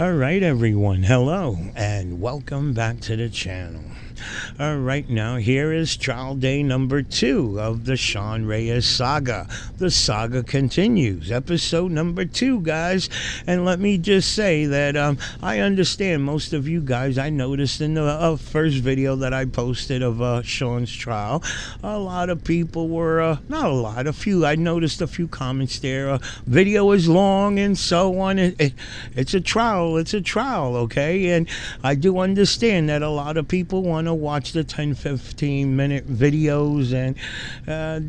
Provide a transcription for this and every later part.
All right, everyone. Hello, and welcome back to the channel. All right, now here is trial day number 2 of the Sean Reyes saga. The saga continues, episode number 2, guys. And let me just say that I understand most of you guys. I noticed in the first video that I posted of Sean's trial, a lot of people were not a lot, a few. I noticed a few comments there. Video is long and so on. It's a trial. It's a trial, okay? And I do understand that a lot of people want to watch the 10-15 minute videos, and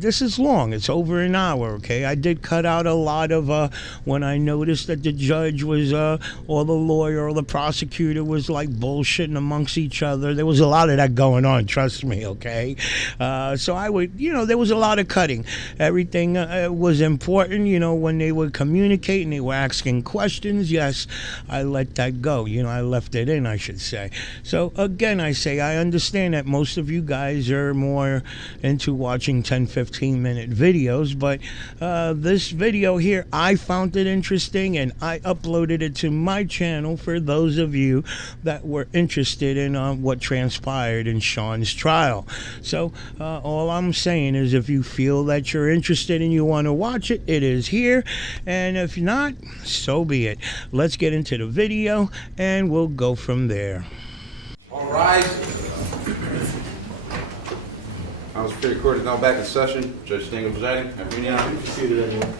this is long. It's over an hour, okay? I did cut out a lot of when I noticed that the judge was or the lawyer or the prosecutor was like bullshitting amongst each other. There was a lot of that going on, trust me, okay? So I would, there was a lot of cutting. Everything was important, when they were communicating, they were asking questions. Yes, I let that go. I left it in, I should say. So again, I say I understand that most of you guys are more into watching 10-15 minute videos, but this video here, I found it interesting and I uploaded it to my channel for those of you that were interested in what transpired in Sean's trial. So all I'm saying is, if you feel that you're interested and you want to watch it, it is here, and if not, so be it. Let's get into the video and we'll go from there. All rise. House Superior Court is now back in session. Judge Stengel presiding. Seated, everyone.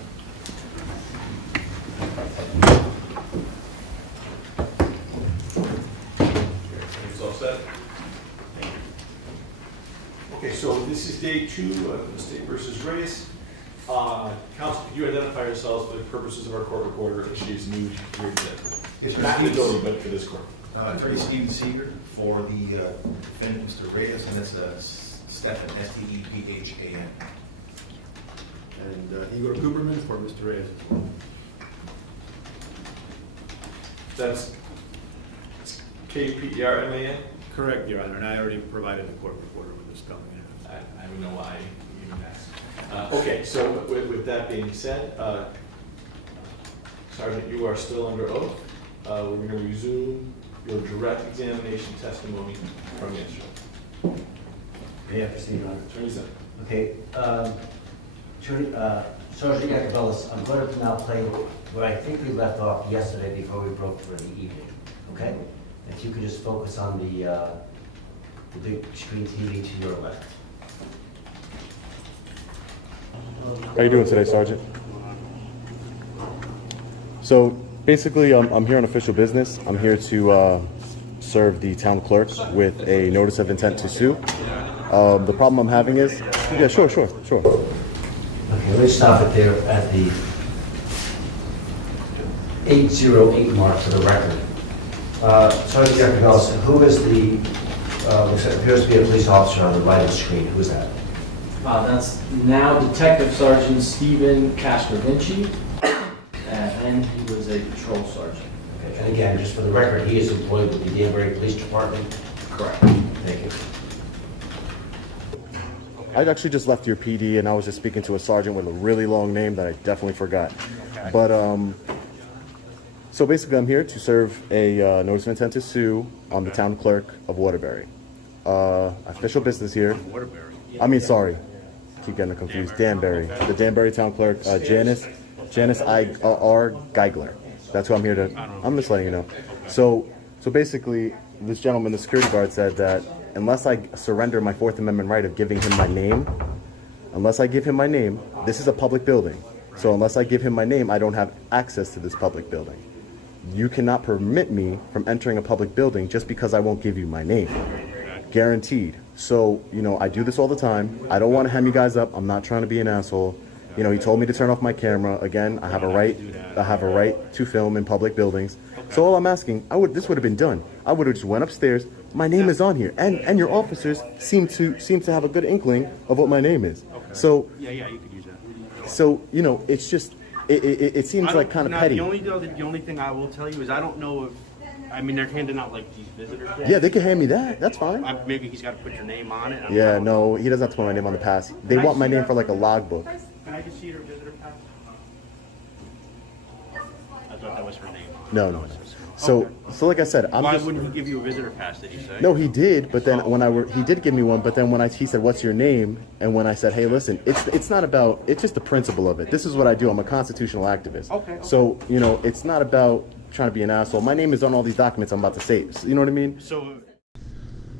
It's all set. Okay, so this is day 2 of the State versus Reyes. Counsel, could you identify yourselves for the purposes of our court reporter? She's new here today. Yes, Not sir. new, but for this court. Attorney Stephen Seeger for the defendant, Mr. Reyes, and that's Stephan, S-T-E-P-H-A-N. And Igor Guberman for Mr. Reyes as well. That's K-P-E-R-M-A-N? Correct, Your Honor, and I already provided the court reporter with this coming in. I don't know why you even asked. Okay, so with that being said, Sergeant, you are still under oath. We're going to resume your direct examination testimony from yesterday. May I proceed, Your Honor? Attorney Zinn. Okay, Sergeant Yacobelis, I'm going to now play where I think we left off yesterday before we broke for the evening, okay? If you could just focus on the big screen TV to your left. How are you doing today, Sergeant? So basically, I'm here on official business. I'm here to serve the town clerk with a notice of intent to sue. The problem I'm having is, yeah, sure. Okay, let's stop it there at the 808 mark for the record. Sergeant Yacobelis, who is the, appears to be a police officer on the right of the screen? Who is that? That's now Detective Sergeant Stephen Castrovinci, and he was a patrol sergeant. Okay, and again, just for the record, he is employed with the Danbury Police Department? Correct. Thank you. I actually just left your PD and I was just speaking to a sergeant with a really long name that I definitely forgot. Okay. But so basically, I'm here to serve a notice of intent to sue on the town clerk of Waterbury. Official business here. Waterbury. I mean, sorry, keep getting confused. Danbury, the Danbury town clerk, Janice R. Geigler. That's who I'm here to. I'm just letting you know. So basically, this gentleman, the security guard, said that unless I surrender my Fourth Amendment right of giving him my name, this is a public building. So unless I give him my name, I don't have access to this public building. You cannot permit me from entering a public building just because I won't give you my name. Guaranteed. So, I do this all the time. I don't want to hem you guys up. I'm not trying to be an asshole. He told me to turn off my camera. Again, I have a right to film in public buildings. So all I'm asking, this would have been done. I would have just went upstairs. My name is on here, and your officers seem to have a good inkling of what my name is. So Yeah, you could use that. So it's just it seems like kind of petty. The only thing I will tell you is I don't know if they're handing out like these visitor passes. Yeah, they can hand me that. That's fine. Maybe he's got to put your name on it. Yeah, no, he doesn't have to put my name on the pass. They want my name for like a logbook. Can I just see her visitor pass? I thought that was her name. No. So like I said, Why wouldn't he give you a visitor pass, did you say? No, he did, but then he did give me one, but then he said, "What's your name?" And when I said, "Hey, listen, it's not about, it's just the principle of it. This is what I do. I'm a constitutional activist." Okay. So, it's not about trying to be an asshole. My name is on all these documents I'm about to say. You know what I mean? So,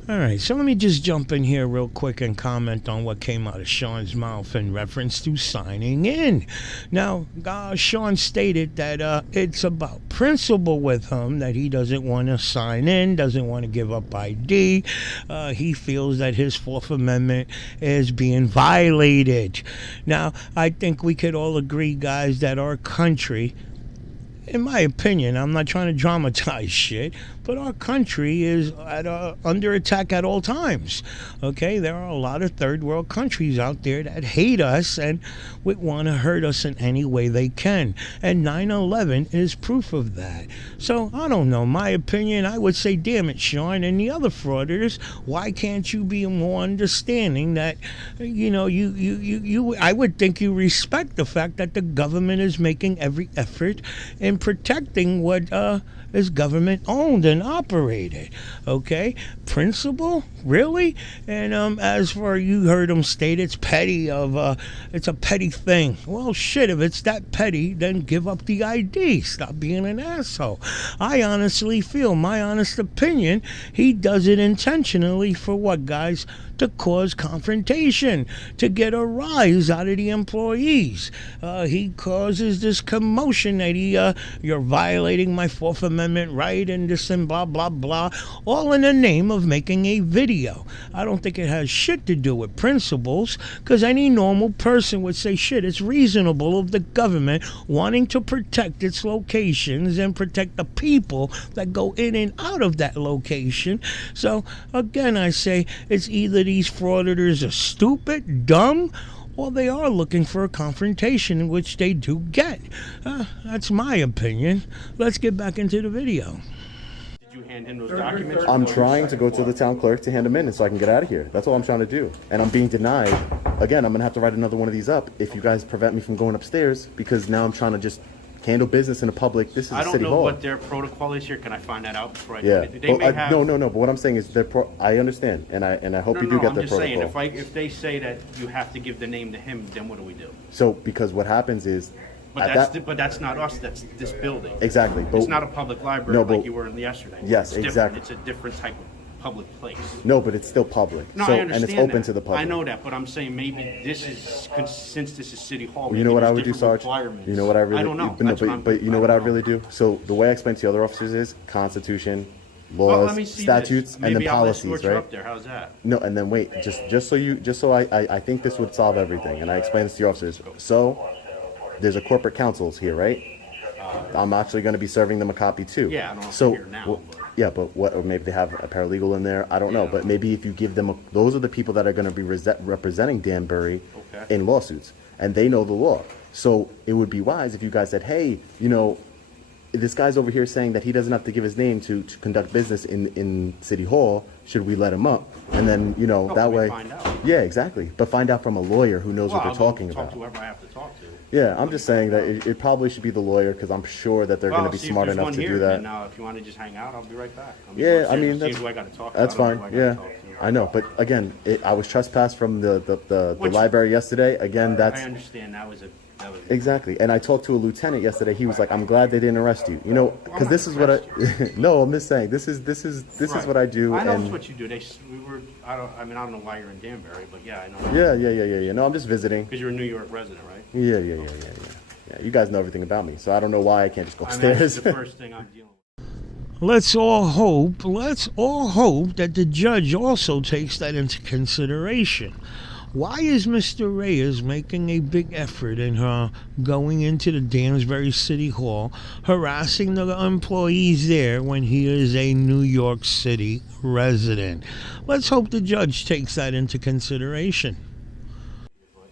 All right, so let me just jump in here real quick and comment on what came out of Sean's mouth in reference to signing in. Now, Sean stated that it's about principle with him, that he doesn't want to sign in, doesn't want to give up ID. He feels that his Fourth Amendment is being violated. Now, I think we could all agree, guys, that our country, in my opinion, I'm not trying to dramatize shit, but our country is under attack at all times. Okay, there are a lot of third world countries out there that hate us and would want to hurt us in any way they can. And 9/11 is proof of that. So I don't know. My opinion, I would say, damn it, Sean and the other frauditors, why can't you be more understanding that, I would think you respect the fact that the government is making every effort in protecting what is government owned and operated. Okay, principle, really? And as for, you heard him state, it's petty. It's a petty thing. Well, shit, if it's that petty, then give up the ID. Stop being an asshole. I honestly feel, my honest opinion, he does it intentionally for what, guys? To cause confrontation, to get a rise out of the employees. He causes this commotion that you're violating my Fourth Amendment right and this and blah, blah, blah, all in the name of making a video. I don't think it has shit to do with principles, because any normal person would say, shit, it's reasonable of the government wanting to protect its locations and protect the people that go in and out of that location. So, again, I say, it's either these frauditors are stupid, dumb, or they are looking for a confrontation, which they do get. That's my opinion. Let's get back into the video. did you hand in those documents? I'm trying to go to the town clerk to hand them in so I can get out of here. That's all I'm trying to do. And I'm being denied. Again, I'm going to have to write another one of these up if you guys prevent me from going upstairs, because now I'm trying to just handle business in a public. This is I a don't city know hall. what their protocol is here. Can I find that out before I do Yeah. it? They may have... No. But what I'm saying is, I understand, and I hope you do get I'm their just protocol. saying, if they say that you have to give the name to him, then what do we do? So, because what happens is, But that's not us. That's this building. Exactly. But It's not a public library No, but- like you were in yesterday. Yes, It's different. exactly. It's a different type of public place. No, but it's still public. No, so, I understand and it's open that. to the public. I know that, but I'm saying maybe this is, since this is City Hall. You know maybe what I there's would do, different Sarge? requirements. You know what I really? I don't know. But, That's what I'm- but you know I what don't I really know. do? So the way I explain to the other officers is Constitution, Well, laws, let me see statutes, this. and then Maybe I'll escort policies, you right? up there. How's that? No, and then wait, just so I think this would solve everything, and I explain this to your officers. So there's a corporate counsels here, right? I'm actually going to be serving them a copy too. Yeah, I don't know if So, they're here now, well, but- yeah, but what? Or maybe they have a paralegal in there. I don't know, but maybe if you give them, those are the people that are going to be representing Danbury Okay. in lawsuits, and they know the law. So it would be wise if you guys said, hey, this guy's over here saying that he doesn't have to give his name to conduct business in City Hall. Should we let him up? And then, that let me way. find out. Yeah, exactly. But find out from a lawyer who knows what Well, they're I'll talking talk about. to whoever I have to talk to. Yeah, I'm just saying that it probably should be the lawyer, because I'm sure that they're going to be see if smart there's enough one to here, do that. And if you want to just hang out, I'll be right back. Yeah, I mean, see that's, who I gotta talk to. that's I don't know fine. who I Yeah, gotta talk to. I know. But again, I was trespassed from the Which- library yesterday. Again, that's I understand that was exactly. And I talked to a lieutenant yesterday. He was like, "I'm glad they didn't arrest you." Because I'm this not is what I. arrest No, I'm just saying. This is Right. what I do. I know and it's what you do. I don't know why you're in Danbury, but yeah, I know. yeah. No, I'm just visiting. Because you're a New York resident, right? Yeah. Yeah, you guys know everything about me, so I don't know why I can't just go I mean, that's upstairs. the first thing I'm dealing with. Let's all hope that the judge also takes that into consideration. Why is Mr. Reyes making a big effort in going into the Danbury City Hall, harassing the employees there when he is a New York City resident? Let's hope the judge takes that into consideration.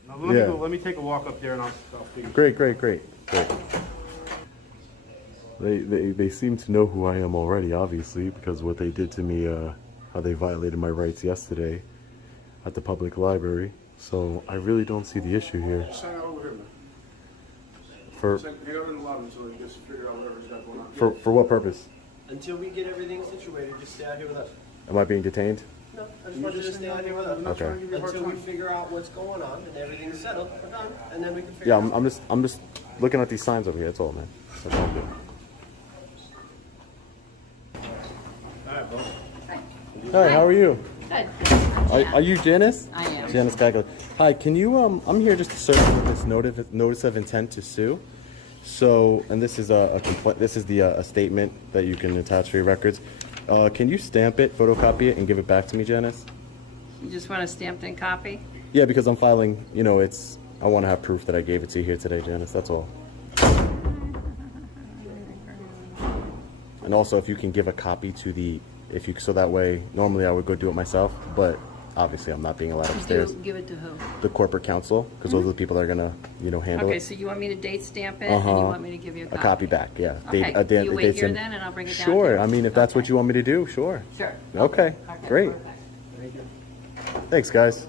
Now, Yeah. let me take a walk up there and I'll figure. Great. They seem to know who I am already, obviously, because what they did to me, how they violated my rights yesterday at the public library. So I really don't see the issue here. Just hang out over here, man. For Hang out in the lobby until he gets to figure out whatever he's got going on. for what purpose? Until we get everything situated, just stay out here with us. Am I being detained? No, I just want you to stay out here with us. Okay. Until we figure out what's going on and everything's settled, we're done, and then we can figure Yeah, out. I'm just looking at these signs over here. That's all, man. That's all good. Hi, how are you? Good. Are you Janice? I am. Janice Cagley. Hi, can you, I'm here just to serve you with this notice of intent to sue. So, and this is a complaint, this is a statement that you can attach for your records. Can you stamp it, photocopy it, and give it back to me, Janice? You just want a stamped in copy? Yeah, because I'm filing, you know, I want to have proof that I gave it to you here today, Janice, that's all. And also, if you can give a copy to so that way, normally I would go do it myself, but obviously I'm not being allowed upstairs. Give it to who? The corporate counsel, because those are the people that are gonna, handle Okay, it. so you want me to date stamp it, and you want me to give you a A copy? copy back, yeah. Okay, you wait here then, and I'll bring it down Sure, here? I mean, if that's what Okay. you want me to do, sure. Sure. Okay, great. perfect. Thanks, guys.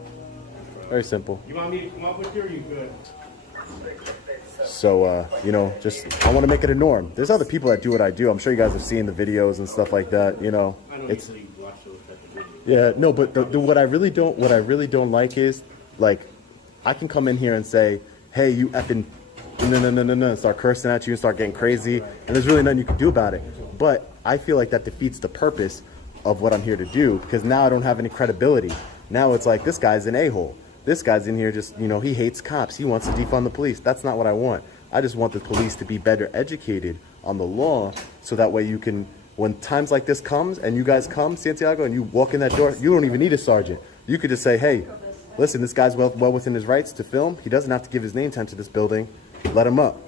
Very simple. You want me to come up with you, or you good? So, I want to make it a norm. There's other people that do what I do. I'm sure you guys have seen the videos and stuff like that. I know It's you watch those type of videos. yeah, no, but what I really don't like is like I can come in here and say, hey, you effing no, start cursing at you and start getting crazy, and there's really nothing you can do about it. But I feel like that defeats the purpose of what I'm here to do, because now I don't have any credibility. Now it's like, this guy's an a-hole. This guy's in here just, he hates cops. He wants to defund the police. That's not what I want. I just want the police to be better educated on the law, so that way you can, when times like this comes and you guys come, Santiago, and you walk in that door, you don't even need a sergeant. You could just say, hey, listen, this guy's well within his rights to film. He doesn't have to give his name tag to this building. Let him up,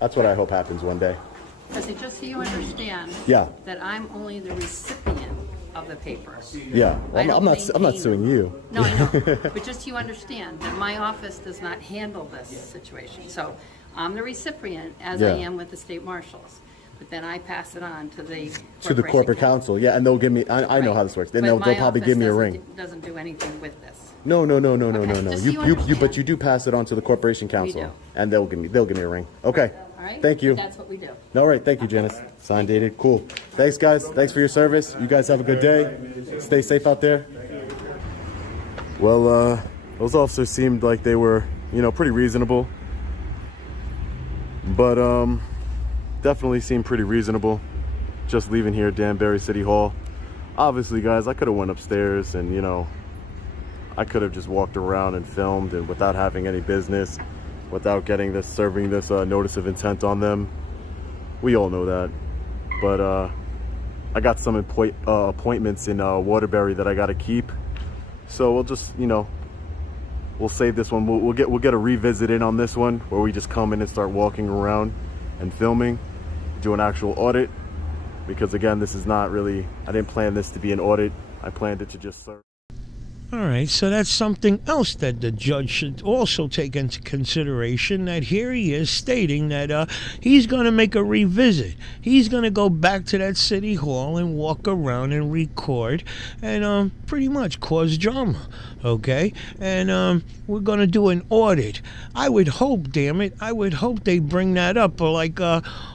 That's what I hope happens one day. Because just so you understand. Yeah. That I'm only the recipient of the papers. Yeah, I don't I'm not maintain suing them. you. No, I know, but just so you understand that my office does not handle this situation. So I'm the recipient, as I Yeah. am with the state marshals. But then I pass it on to the Corporate corporation counsel, yeah, and they'll give me. I know Right. how this works. Then But they'll my probably office give me a ring. Doesn't do anything with this. No. Okay, just so you But understand. you do pass it on to the corporation counsel, do. and they'll give me a ring. Okay. All right? Thank you. But that's what we do. All right, thank you, Janice. Signed, dated, cool. Thanks, guys. Thanks for your service. You guys have a good day. Stay safe out there. Well, those officers seemed like they were, pretty reasonable. But definitely seemed pretty reasonable. Just leaving here at Danbury City Hall. Obviously, guys, I could have went upstairs and, I could have just walked around and filmed, and without having any business, without serving this notice of intent on them. We all know that. But I got some appointments in Waterbury that I got to keep. So we'll just, we'll save this one. We'll get a revisit in on this one, where we just come in and start walking around and filming, do an actual audit. Because again, this is not really, I didn't plan this to be an audit. I planned it to just serve. All right, so that's something else that the judge should also take into consideration, that here he is stating that he's going to make a revisit. He's going to go back to that city hall and walk around and record and pretty much cause drama, okay? And we're going to do an audit. I would hope, damn it, they bring that up, or like,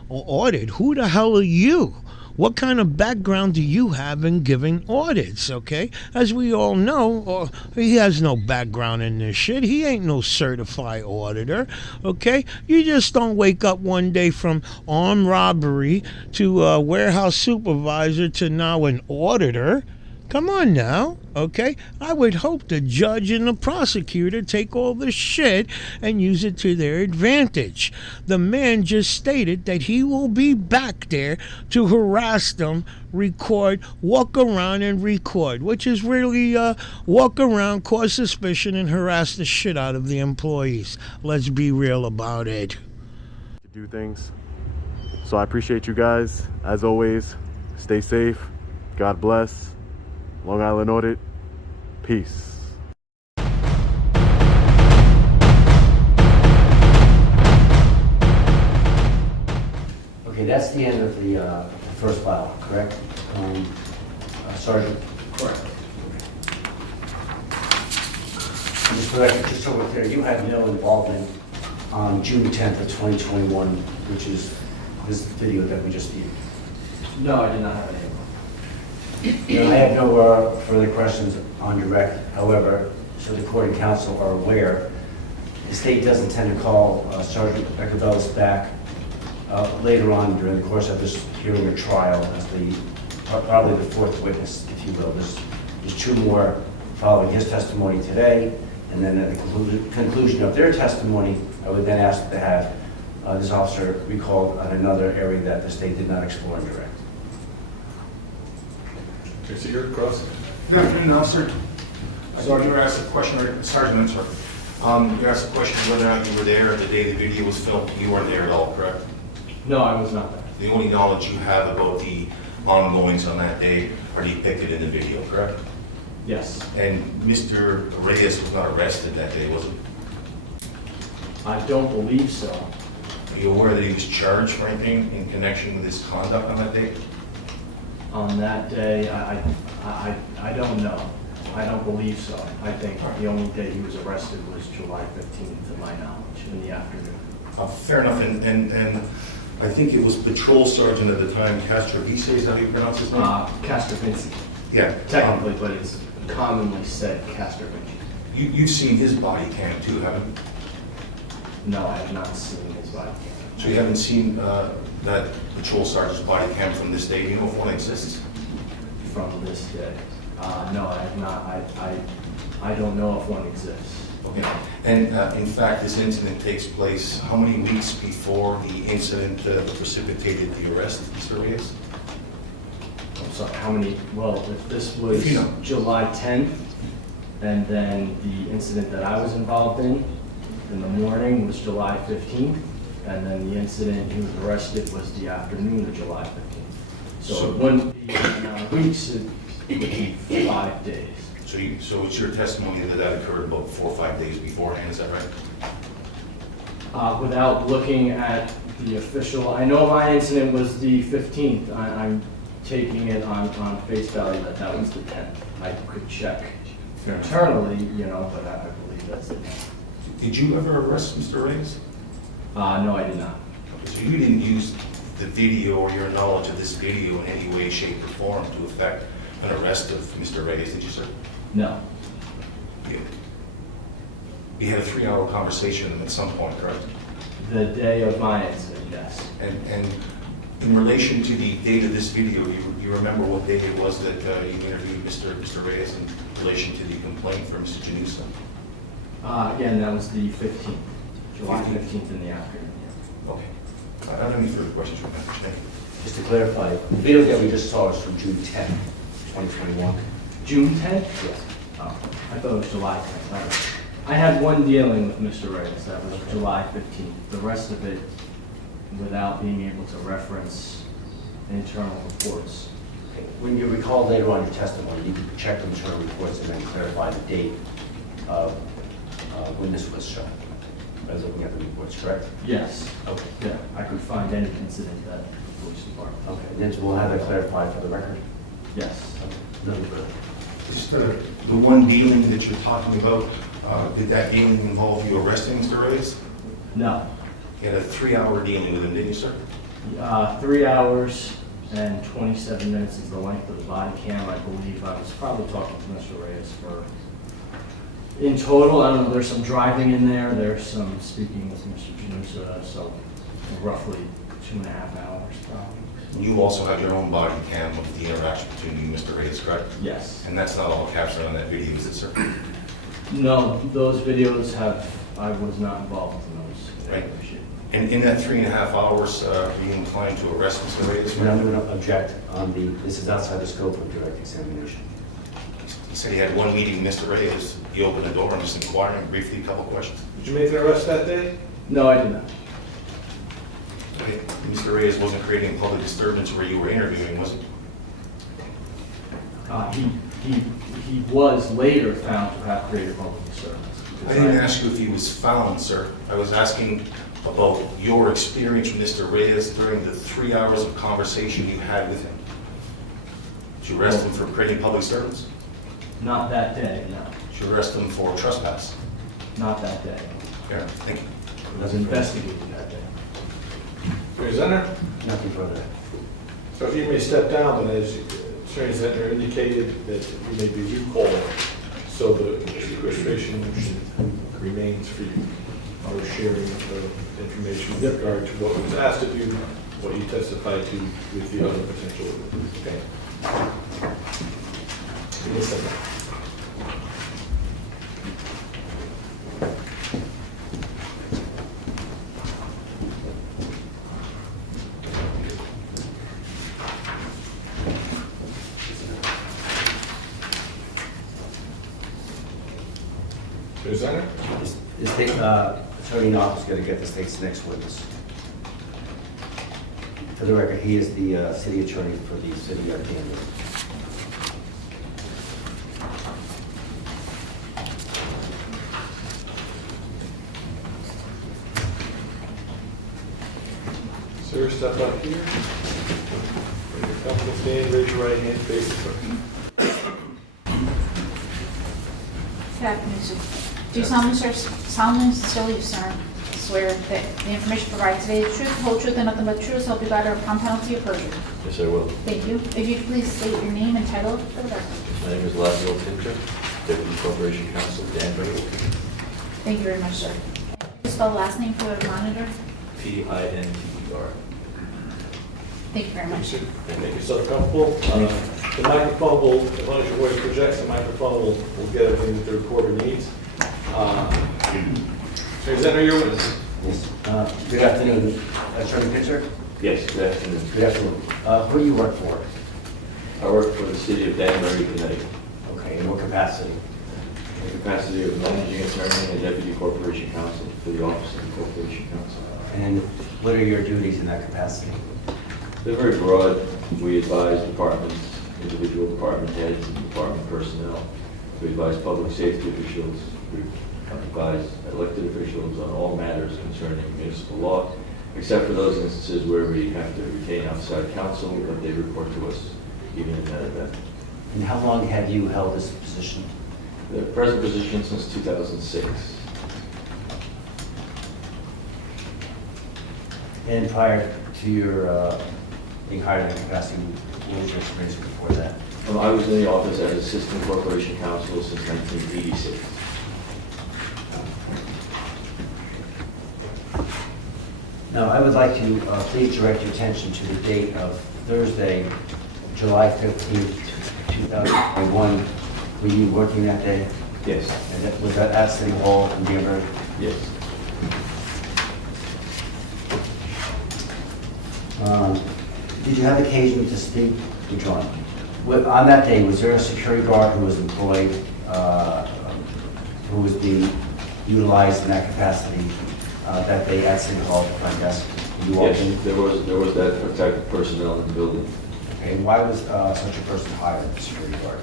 audit? Who the hell are you? What kind of background do you have in giving audits, okay? As we all know, he has no background in this shit. He ain't no certified auditor, okay? You just don't wake up one day from armed robbery to warehouse supervisor to now an auditor. Come on now, okay? I would hope the judge and the prosecutor take all this shit and use it to their advantage. The man just stated that he will be back there to harass them, record, walk around and record, which is really walk around, cause suspicion, and harass the shit out of the employees. Let's be real about it. To do things. So I appreciate you guys. As always, stay safe. God bless. Long Island Audit. Peace. Okay, that's the end of the first file, correct? Sergeant? Correct. And just for the record, just so we're clear, you had no involvement on June 10th of 2021, which is this video that we just viewed. No, I did not have any. I have no further questions on direct. However, so the court and counsel are aware, the state does intend to call Sergeant Eckerbellis back later on during the course of this hearing or trial as probably the fourth witness, if you will. There's two more following his testimony today, and then at the conclusion of their testimony, I would then ask to have this officer recalled on another area that the state did not explore in direct. Okay, Seeger, cross. Good afternoon, officer. Sergeant, you asked a question, or Sergeant, I'm sorry. You asked a question whether or not you were there the day the video was filmed. You weren't there at all, correct? No, I was not there. The only knowledge you have about the ongoings on that day are depicted in the video, correct? Yes. And Mr. Reyes was not arrested that day, was he? I don't believe so. Are you aware that he was charged for anything in connection with his conduct on that day? On that day, I don't know. I don't believe so. I think the only day he was arrested was July 15th, to my knowledge, in the afternoon. Fair enough, and I think it was Patrol Sergeant at the time, Castrovice, is that how you pronounce his name? Castrovinci. Yeah. Technically, but it's commonly said Castrovinci. You've seen his body cam too, haven't you? No, I have not seen his body cam. So you haven't seen that Patrol Sergeant's body cam from this day? You know if one exists? From this day. No, I have not. I don't know if one exists. Okay. And in fact, this incident takes place how many weeks before the incident precipitated the arrest, Mr. Reyes? I'm sorry, how many? Well, if this was If you know. July 10th, and then the incident that I was involved in the morning was July 15th, and then the incident he was arrested was the afternoon of July 15th. So it wouldn't be weeks, it would be 5 days. So it's your testimony that occurred about 4 or 5 days beforehand, is that right? Without looking at the official, I know my incident was the 15th. I'm taking it on face value that that was the 10th. I could check internally, but I believe that's it. Did you ever arrest Mr. Reyes? No, I did not. So you didn't use the video or your knowledge of this video in any way, shape, or form to affect an arrest of Mr. Reyes, did you, sir? No. You had a 3-hour conversation with him at some point, correct? The day of my incident, yes. And in relation to the date of this video, you remember what day it was that you interviewed Mr. Reyes in relation to the complaint for Mr. Janusa? Again, that was the 15th, July 15th in the afternoon. Okay. I don't have any further questions from that. Thank you. Just to clarify, the video that we just saw is from June 10th, 2021. June 10th? Yes. Oh, I thought it was July 10th. I had one dealing with Mr. Reyes, that was July 15th. The rest of it, without being able to reference internal reports. Okay. When you recall later on your testimony, you could check the internal reports and then clarify the date of when this was shot. I was looking at the reports, correct? Yes. Okay. Yeah, I could find any incident that the police department. Okay, and then we'll have that clarified for the record. Yes. Okay. Nothing further. Just the one dealing that you're talking about, did that dealing involve you arresting Mr. Reyes? No. You had a 3-hour dealing with him, didn't you, sir? 3 hours and 27 minutes is the length of the body cam. I believe I was probably talking to Mr. Reyes for, in total, I don't know, there's some driving in there, there's some speaking with Mr. Janusa, so roughly 2.5 hours probably. You also have your own body cam of the interaction between you and Mr. Reyes, correct? Yes. And that's not all captured on that video, is it, sir? No, those videos I was not involved in those. Right. And in that 3.5 hours, are you inclined to arrest Mr. Reyes? And I'm going to object on this is outside the scope of direct examination. He said he had one meeting with Mr. Reyes. You opened the door and just inquiring briefly a couple of questions. Did you make the arrest that day? No, I did not. Okay. Mr. Reyes wasn't creating public disturbance where you were interviewing, was he? He was later found to have created public disturbance. I didn't ask you if he was found, sir. I was asking about your experience with Mr. Reyes during the 3 hours of conversation you had with him. Did you arrest him for creating public disturbance? Not that day, no. Did you arrest him for trespass? Not that day. Yeah, thank you. I was investigating that day. Presenter? Nothing further. So if you may step down, then as Attorney Zentner indicated, that you may be recalled, so the sequestration remains for you, or sharing of information with regard to what was asked of you, what you testified to with the other potential witnesses. Okay? Give me a second. Attorney Zentner? The state attorney in office is going to get the state's next witness. For the record, he is the city attorney for the city of Danbury. Sir, step up here. When you're comfortable standing, raise your right hand, face the clerk. Good afternoon, sir. Do you solemnly sincerely swear that the information provided today is truth, the whole truth, and nothing but truth, so help you God, or upon penalty of perjury? Yes, I will. Thank you. If you could please state your name and title for the record. My name is Laziel Tinter, Deputy Corporation Counsel, Danbury. Thank you very much, sir. Please spell the last name for the monitor. Pinter. Thank you very much. Make yourself comfortable. The microphone will, as long as your voice projects, the microphone will get everything that the recorder needs. Attorney Zentner, your witness. Yes. Good afternoon, Attorney Pitcher. Yes, good afternoon. Good afternoon. Who do you work for? I work for the city of Danbury, Connecticut. Okay, in what capacity? In the capacity of managing attorney and deputy corporation counsel for the office of the corporation counsel. And what are your duties in that capacity? They're very broad. We advise departments, individual department heads, and department personnel. We advise public safety officials. We advise elected officials on all matters concerning municipal law, except for those instances where we have to retain outside counsel, but they report to us even in that event. And how long have you held this position? The present position since 2006. And prior to your being hired in that capacity, what was your experience before that? I was in the office as assistant corporation counsel since 1986. Now, I would like to please direct your attention to the date of Thursday, July 15th, 2021. Were you working that day? Yes. And was that at City Hall in Danbury? Yes. Did you have occasion to speak to John? On that day, was there a security guard who was employed, who was being utilized in that capacity that day at City Hall at the front desk? You walked in? Yes, there was that type of personnel in the building. Okay, and why was such a person hired, a security guard?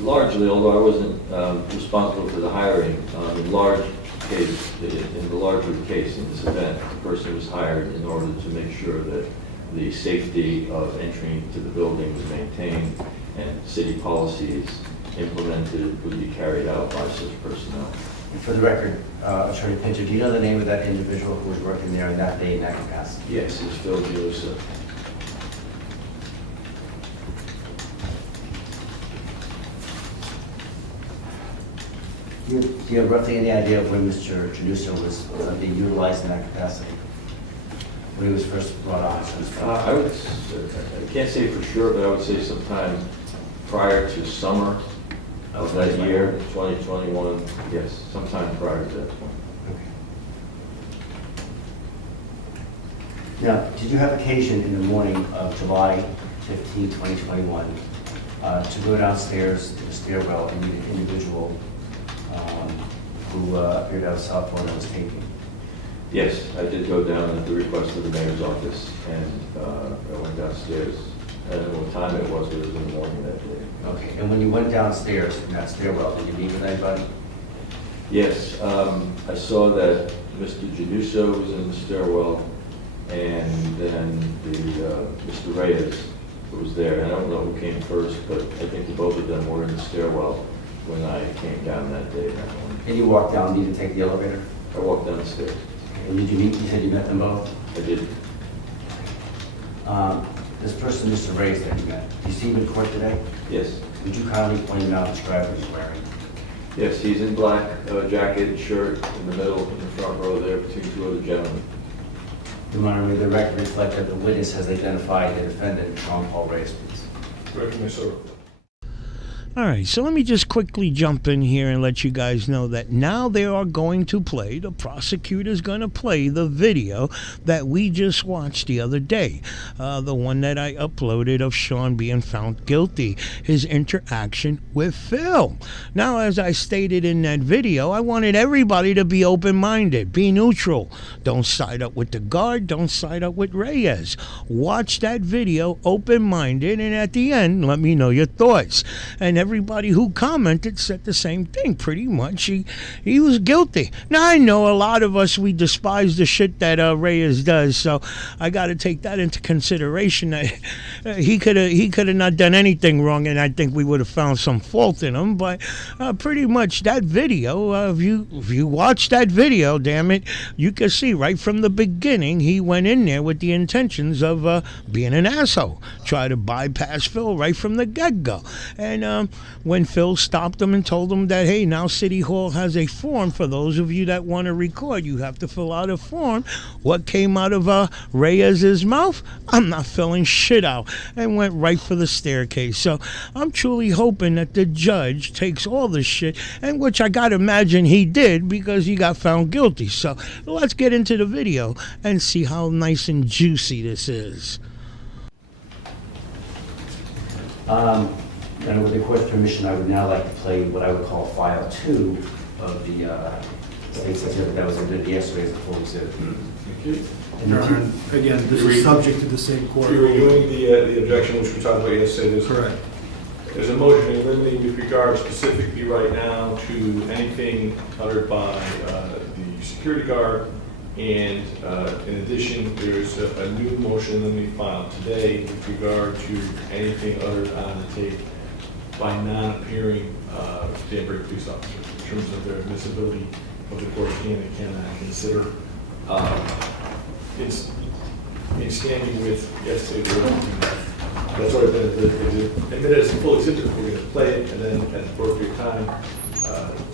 Largely, although I wasn't responsible for the hiring, in large case, in the larger case in this event, the person was hired in order to make sure that the safety of entry to the building was maintained and city policies implemented would be carried out by such personnel. And for the record, Attorney Pinter, do you know the name of that individual who was working there in that day in that capacity? Yes, it's Phil Giusa. Do you have roughly any idea of when Mr. Januso was being utilized in that capacity? When he was first brought on? I can't say for sure, but I would say sometime prior to summer of that year, 2021, yes, sometime prior to that point. Okay. Now, did you have occasion in the morning of July 15, 2021, to go downstairs to the stairwell and meet an individual who appeared to have a cell phone that was taping? Yes, I did go down at the request of the mayor's office, and I went downstairs. I don't know what time it was, but it was in the morning that day. Okay, and when you went downstairs in that stairwell, did you meet with anybody? Yes, I saw that Mr. Januso was in the stairwell, and then Mr. Reyes was there. I don't know who came first, but I think the both of them were in the stairwell when I came down that day. That morning. And you walked down, you didn't take the elevator? I walked down the stairs. And did you meet, you said you met them both? I did. This person, Mr. Reyes, that you met, you see him in court today? Yes. Would you kindly point him out, describe what he's wearing? Yes, he's in black, jacket and shirt in the middle, in the front row there between two other gentlemen. Your Honor, may the record reflect that the witness has identified the defendant, Sean Paul Reyes, please. Recommend so. All right, so let me just quickly jump in here and let you guys know that now they are going to play, the prosecutor's going to play the video that we just watched the other day, the one that I uploaded of Sean being found guilty, his interaction with Phil. Now, as I stated in that video, I wanted everybody to be open-minded, be neutral. Don't side up with the guard, don't side up with Reyes. Watch that video open-minded, and at the end, let me know your thoughts. And everybody who commented said the same thing, pretty much. He was guilty. Now, I know a lot of us, we despise the shit that Reyes does, so I got to take that into consideration. That he could have not done anything wrong, and I think we would have found some fault in him. But pretty much that video, if you watch that video, damn it, you can see right from the beginning he went in there with the intentions of being an asshole, try to bypass Phil right from the get-go. And when Phil stopped him and told him that, hey, now City Hall has a form for those of you that want to record. You have to fill out a form. What came out of Reyes's mouth? I'm not filling shit out. And went right for the staircase. So I'm truly hoping that the judge takes all this shit, and which I got to imagine he did because he got found guilty. So let's get into the video and see how nice and juicy this is. And with the court's permission, I would now like to play what I would call file 2 of the state's exhibit that was entered yesterday as a full exhibit. Okay. And Your Honor, again, this is subject to the same court. You're reviewing the objection which we talked about yesterday. Correct. There's a motion to eliminate with regard specifically right now to anything uttered by the security guard. And in addition, there's a new motion that we filed today with regard to anything uttered on the tape by non-appearing Danbury police officers in terms of their admissibility of the court can and cannot consider. In standing with yesterday's that's already been admitted as a full exhibit. We're going to play it, and then at the appropriate time,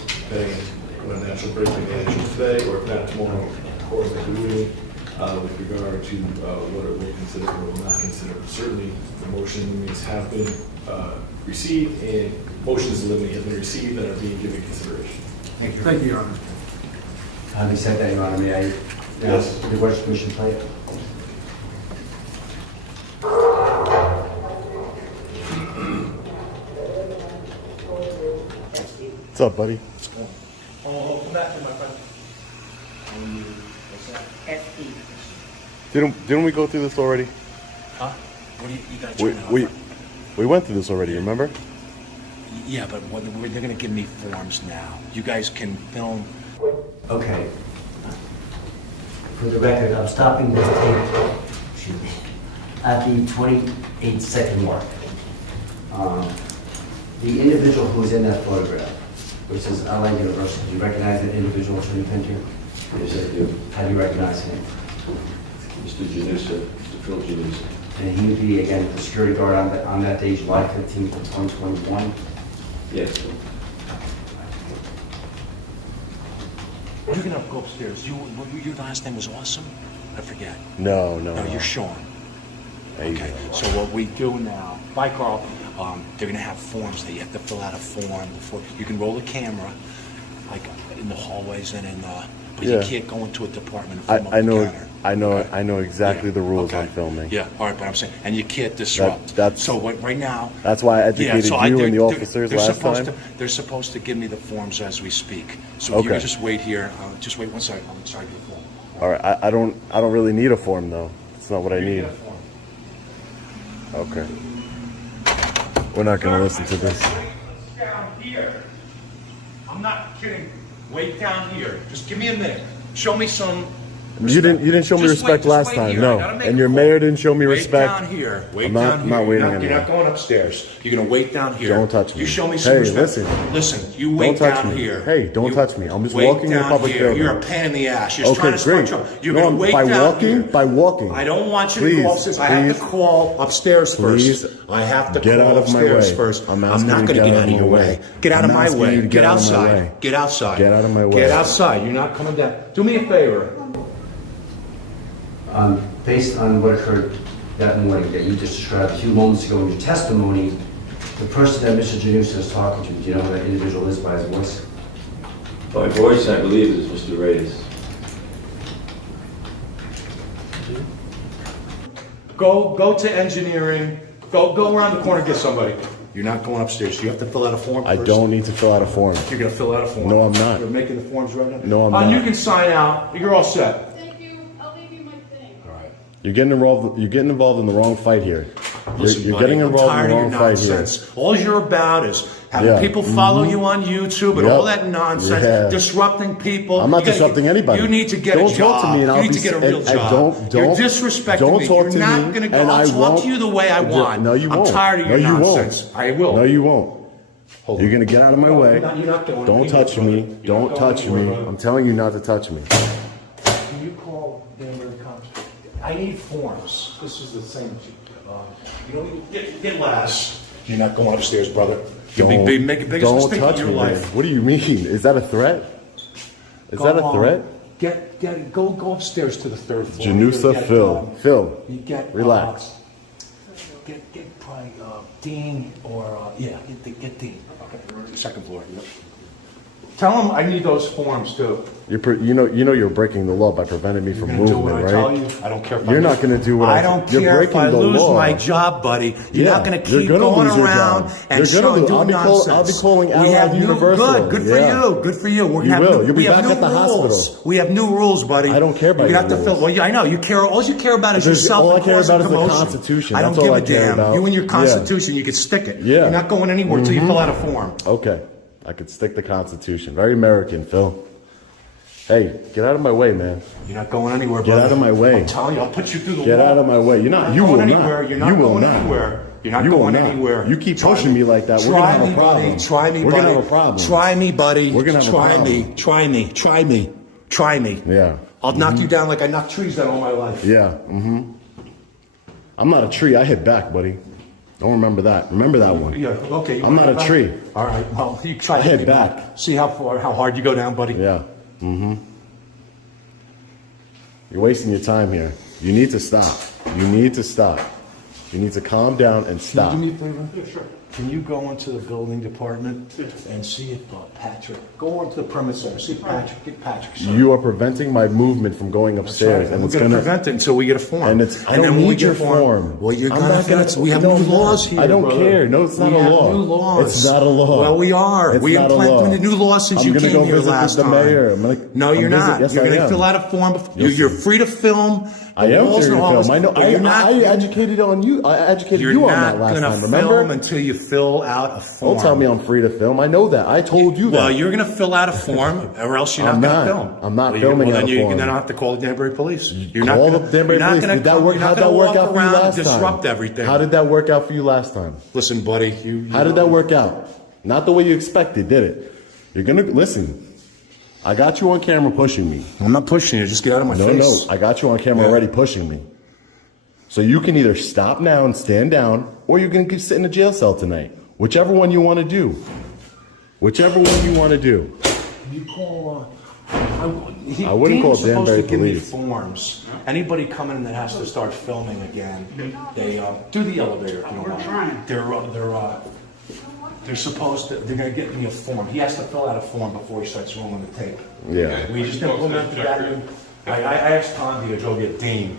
depending on when natural break may answer today, or if not tomorrow, or the meeting, with regard to what it will consider or will not consider. Certainly, the motion limits have been received, and motions eliminated have been received and are being given consideration. Thank you. Thank you, Your Honor. Having said that, Your Honor, may I, Yes. with the court's permission, play it? What's up, buddy? Oh, come back here, my friend. Didn't we go through this already? Huh? What do you gotta turn it off? We went through this already, remember? Yeah, but they're gonna give me forms now. You guys can film. Okay. For the record, I'm stopping this tape, excuse me, at the 28-second mark. The individual who's in that photograph, which says LA University, do you recognize that individual, Attorney Pinter? Yes, I do. How do you recognize him? Mr. Janusa, Mr. Phil Janusa. And he would be, again, the security guard on that day, July 15th of 2021? Yes. You're gonna go upstairs. Your last name was Awesome? I forget. No, you're Sean. There you Okay, go. so what we do now, bye Carl, they're gonna have forms that you have to fill out a form before, you can roll the camera, like in the hallways and but you Yeah. can't go into a department and film up I the know, counter. I know exactly Yeah, the rules okay. on filming. Yeah, all right, but I'm saying, and you can't disrupt. that's- So right now. That's why I Yeah, educated so you and the they're- officers they're last supposed time. They're supposed to give me the forms as we speak. So if you Okay. can just wait here, just wait 1 second, I'm sorry to the form. All right, I don't really need a form though. It's not what I You need. get a form. Okay. We're not gonna listen to this. Down here. I'm not kidding. Wait down here. Just give me a minute. Show me some You didn't show me Just respect wait last time. here. I No, gotta make and a your call. mayor didn't show me Wait respect. down here. Wait I'm down here. not waiting You're anymore. not going upstairs. You're gonna wait down here. Don't touch me. You show me some Hey, respect. Listen, you wait Don't touch down me. here. Hey, don't You touch me. I'm just wait walking in a down public here. building. You're a pain in the ass. You're Okay, trying to start great. trouble. You're No, gonna wait by down walking, here. by walking. I don't want you to Please, go upstairs. I have to please. call upstairs Please. first. I have to Get call out of my upstairs way. first. I'm I'm asking not you going to to get get out of your way. Get out of I'm my asking you to way. get Get out of my outside. way. Get outside. Get out of my way. Get outside. You're not coming down. Do me a favor. Based on what occurred that morning that you just described a few moments ago in your testimony, the person that Mr. Janusa is talking to, do you know who that individual is by his voice? By voice, I believe it is Mr. Reyes. Go to engineering. Go around the corner and get somebody. You're not going upstairs. You have to fill out a form I first. don't need to fill out a form. You're going to fill out a form. No, I'm not. You're making the forms right now? No, I'm not. You can sign out. You're all set. Thank you. I'll leave you my thing. All right. You're getting involved in the wrong fight here. Listen, You're buddy, getting I'm involved tired in the of wrong your fight here. nonsense. All you're about is having Yeah. people follow you on YouTube and Yep. all that nonsense, Yeah. disrupting people. I'm not You gotta disrupting anybody. You need to get Don't a job. talk to me and I'll you need be to get a and- real and job. You're don't disrespecting me. talk You're to not me, going to go. and I'll I talk won't. to you the way I want. No, you won't. I'm tired of No, your you nonsense. won't. I will. No, you won't. Hold You're on. gonna get out of my way. You're not going Don't anywhere, touch brother. me. You're not Don't going touch anywhere, me. brother. I'm telling you not to touch me. Can you call Danbury Cops? I need forms. This is the thing. Get last. You're not going upstairs, brother. You'll be making the biggest Don't mistake touch of me, your man. life. What do you mean? Is that a threat? Is that a threat? Go upstairs to the third floor. Janusa, Phil. You get Relax. Get probably Dean or get Dean. Okay, second floor. Yep. Tell him I need those forms too. You know you're breaking the law by preventing me from You're gonna do movement, what I right? tell you. I don't care if You're not going to do what I don't You're care if breaking I the lose law. my job, buddy. You're not going to You're keep gonna going lose your around job. and You're showing gonna doing lose. nonsense. I'll be calling We Allied have new Universal. good for Yeah. you. Good for you. We're You having will. new- You'll be we have back new at the rules. hospital. We have new rules, buddy. I don't care about You your have to rules. fill. Well, yeah, I know. You care. All you care about is Because yourself. all I and care causing about is the commotion. Constitution. I don't That's all give I a care damn. about. You and your Yeah. Constitution. You can stick it. Yeah. You're not going anywhere until you fill out a form. Okay, I could stick the Constitution. Very American, Phil. Hey, get out of my way, man. You're not going anywhere, Get brother. out of my way. I'm telling you, I'll put you through the Get wall. out of my way. You're not. You going will anywhere. not. You're not You will going not. anywhere. You're not You will going not. anywhere. You keep Try pushing me like that. We're gonna have a me, problem. buddy. Try me, We're buddy. gonna have a problem. Try me, buddy. We're gonna have a Try problem. me. Try me. Try me. Try me. Yeah. I'll knock you down like I knocked trees down all my life. Yeah. I'm not a tree. I hit back, buddy. Don't remember that. Remember that one. Yeah. Okay. you I'm wanna not a back? tree. All right. Well, you try to I hit hit me back. See how hard you go down, buddy. Yeah. You're wasting your time here. You need to stop. You need to stop. You need to calm down and stop. Can you do me a favor? Yeah, sure. Can you go into the building department and see if Patrick, go onto the premise center, see if Patrick, get Patrick. Sir. You are preventing my movement from going upstairs, Right. and We're it's going gonna to prevent it until we get a form. And it's. I then don't when we need get your a form. Well, you're I'm going not to. We have new laws here. I don't brother. care. No, it's not we a have law. New laws. It's not a law. Well, we are. It's We not a law. implemented new laws since I'm you gonna came go here visit last the time. mayor. No, you're not. Yes, You're I going to am. fill out a form. You'll You're see. free to film. I am walls free and to all film. this, I know. but you're not. I educated on you. I educated You're you on not that last going time. to Remember? film until you fill out a form. Don't tell me I'm free to film. I know that. I told you that. Well, you're going to fill out a form, or else you're not going to film. I'm not Well, filming well, out then a you form. then I'll have to call the Danbury Police. You're Call not the gonna, Danbury you're not Police. gonna Did that come- work? you're not How'd that gonna work walk out for you around and last time? disrupt everything. How did that work out for you last time? Listen, buddy, How did that work out? Not the way you expected, did it? You're gonna listen. I got you on camera pushing me. I'm not pushing you. Just get out of my face. No, I got you on camera already pushing me. So you can either stop now and stand down, or you can sit in a jail cell tonight. Whichever one you want to do. Whichever one you want to do. You call. I wouldn't call Dean's supposed Danbury to give me Police. forms. Anybody coming in that has to start filming again, they do the elevator. If you don't mind. They're supposed to. They're going to get me a form. He has to fill out a form before he starts rolling the tape. Yeah. We just implemented that. I asked Tom to go get Dean.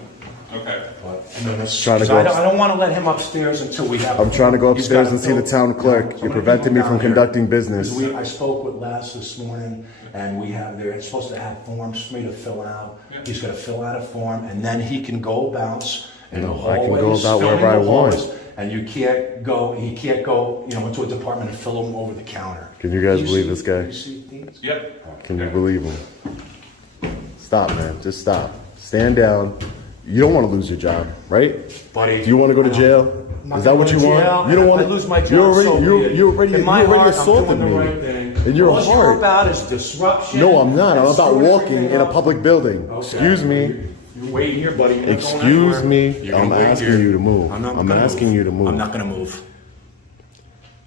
Okay. Trying to go I don't want to let him upstairs until we have. I'm trying to go He's upstairs gotta and see the fill- town clerk. So You're many preventing me people from down here. conducting business. Because I spoke with Les this morning, and they're supposed to have forms for me to fill out. He's got to fill out a form, and then he can go bounce in the No, I can hallways, go about filling wherever I the want. hallways, and he can't go, into a department and fill them over the counter. Can you guys believe this guy? You see Dean? Yep. Can you believe him? Stop, man. Just stop. stand down. You don't want to lose your job, right? Buddy. Do you want to go to jail? Is that what you want? You don't want to lose my job. You already assaulted the me. right thing. In your All heart. you're about is disruption. No, I'm not. I'm about screwing walking everything in a up. public building. Okay. Excuse me. You're waiting here, buddy. You're not going Excuse anywhere. me. You're gonna I'm wait asking here. you to move. I'm not I'm gonna asking move. you to move. I'm not going to move.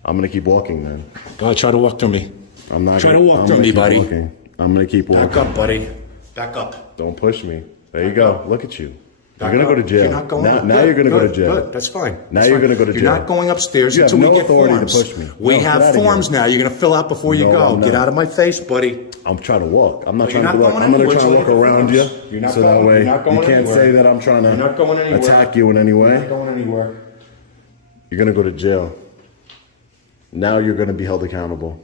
I'm going to keep walking then. Go ahead, try to walk through me. I'm not Try gonna, to walk I'm through gonna me, keep buddy. Walking. I'm going to keep walking. Back up, buddy. Back up. Don't push me. There you go. Look at you. Back You're going to up. go to jail. You're not going now up. now Good, you're going to go to good, jail. Good. That's fine. Now That's you're fine. going to go to jail. You're not going upstairs You have until no we get authority to forms. push me. We No, have get outta forms here. now. You're going to fill out before you No, go. I'm Get not. out of my face, buddy. I'm trying to walk. I'm not You're trying to not walk. going I'm going to anywhere try to till walk you get around you. forms. You're not So that going- way you're not going you can't anywhere. say that I'm trying You're not going to anywhere. attack you in any You're way. not going anywhere. You're going to go to jail. Now you're going to be held accountable.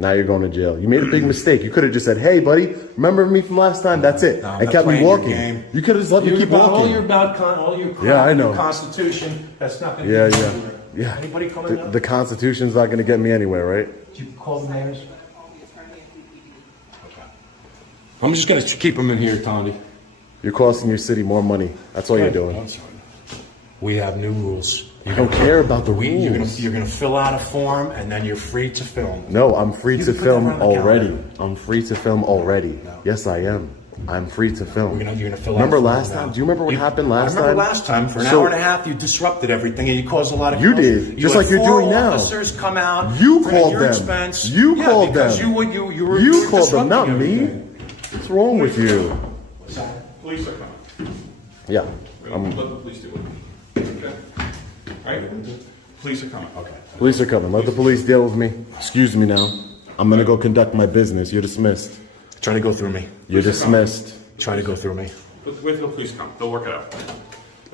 Now you're going to jail. You made a big mistake. You could have just said, "Hey, buddy, remember me from last time?" That's it, No, I'm and not kept me playing your walking. game. You could have just let me keep All walking. you're about, all your crap, Yeah, I know. your Constitution. That's not going to Yeah, get you yeah, anywhere. yeah. Anybody coming up? The Constitution's not going to get me anywhere, right? Did you call the mayors? I'm just going to keep them in here, Tondi. You're costing your city more money. That's all you're doing. We have new rules. I don't care about the You're rules. going to fill out a form, and then you're free to film. No, I'm free You to can put that film on the already. calendar. I'm free to film already. Yes, I am. I'm free to film. You're gonna fill out Remember a form last now. time? Do you remember what happened last time? I remember last time. For an So- hour and a half, you disrupted everything, and you caused a lot of You chaos. did, just had like you're 4 doing now. Officers come out. You at called your them. Expense. You Yeah, called because them. You were You called them, disrupting not me. everything. What's wrong with you? Police are coming. Yeah. Let the police do it. Okay? All right? Police are coming. Okay. Police are coming. Let the police deal with me. Excuse me now. I'm gonna go conduct my business. You're dismissed. Try to go through me. You're dismissed. Try to go through me. Wait till the police come. They'll work it out.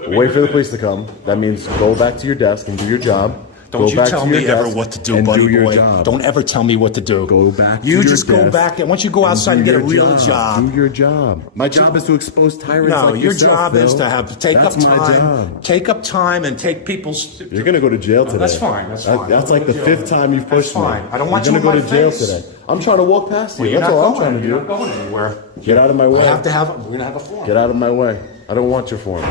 Wait for the police to come. That means go back to your desk and do your job. Don't Go you back tell to your me ever desk what to do, and buddy do your boy. job. Don't ever tell me what to do. Go back to You your just go desk back, and once you go outside and do get a your real job. Do your job. My job is to expose tyrants No, like your yourself, job is Phil. to have take That's up my time. job. Take up time and take people's. You're gonna go to jail today. That's fine. That's fine. That's I'll like go the to jail. 5th time you've pushed That's fine. me. I don't want You're you gonna in go my to jail face. today. I'm trying to walk past you. Well, you're That's not all I'm going. trying to You're do. not going anywhere. Get out of my way. I have to have. We're gonna have a form. Get out of my way. I don't want your form.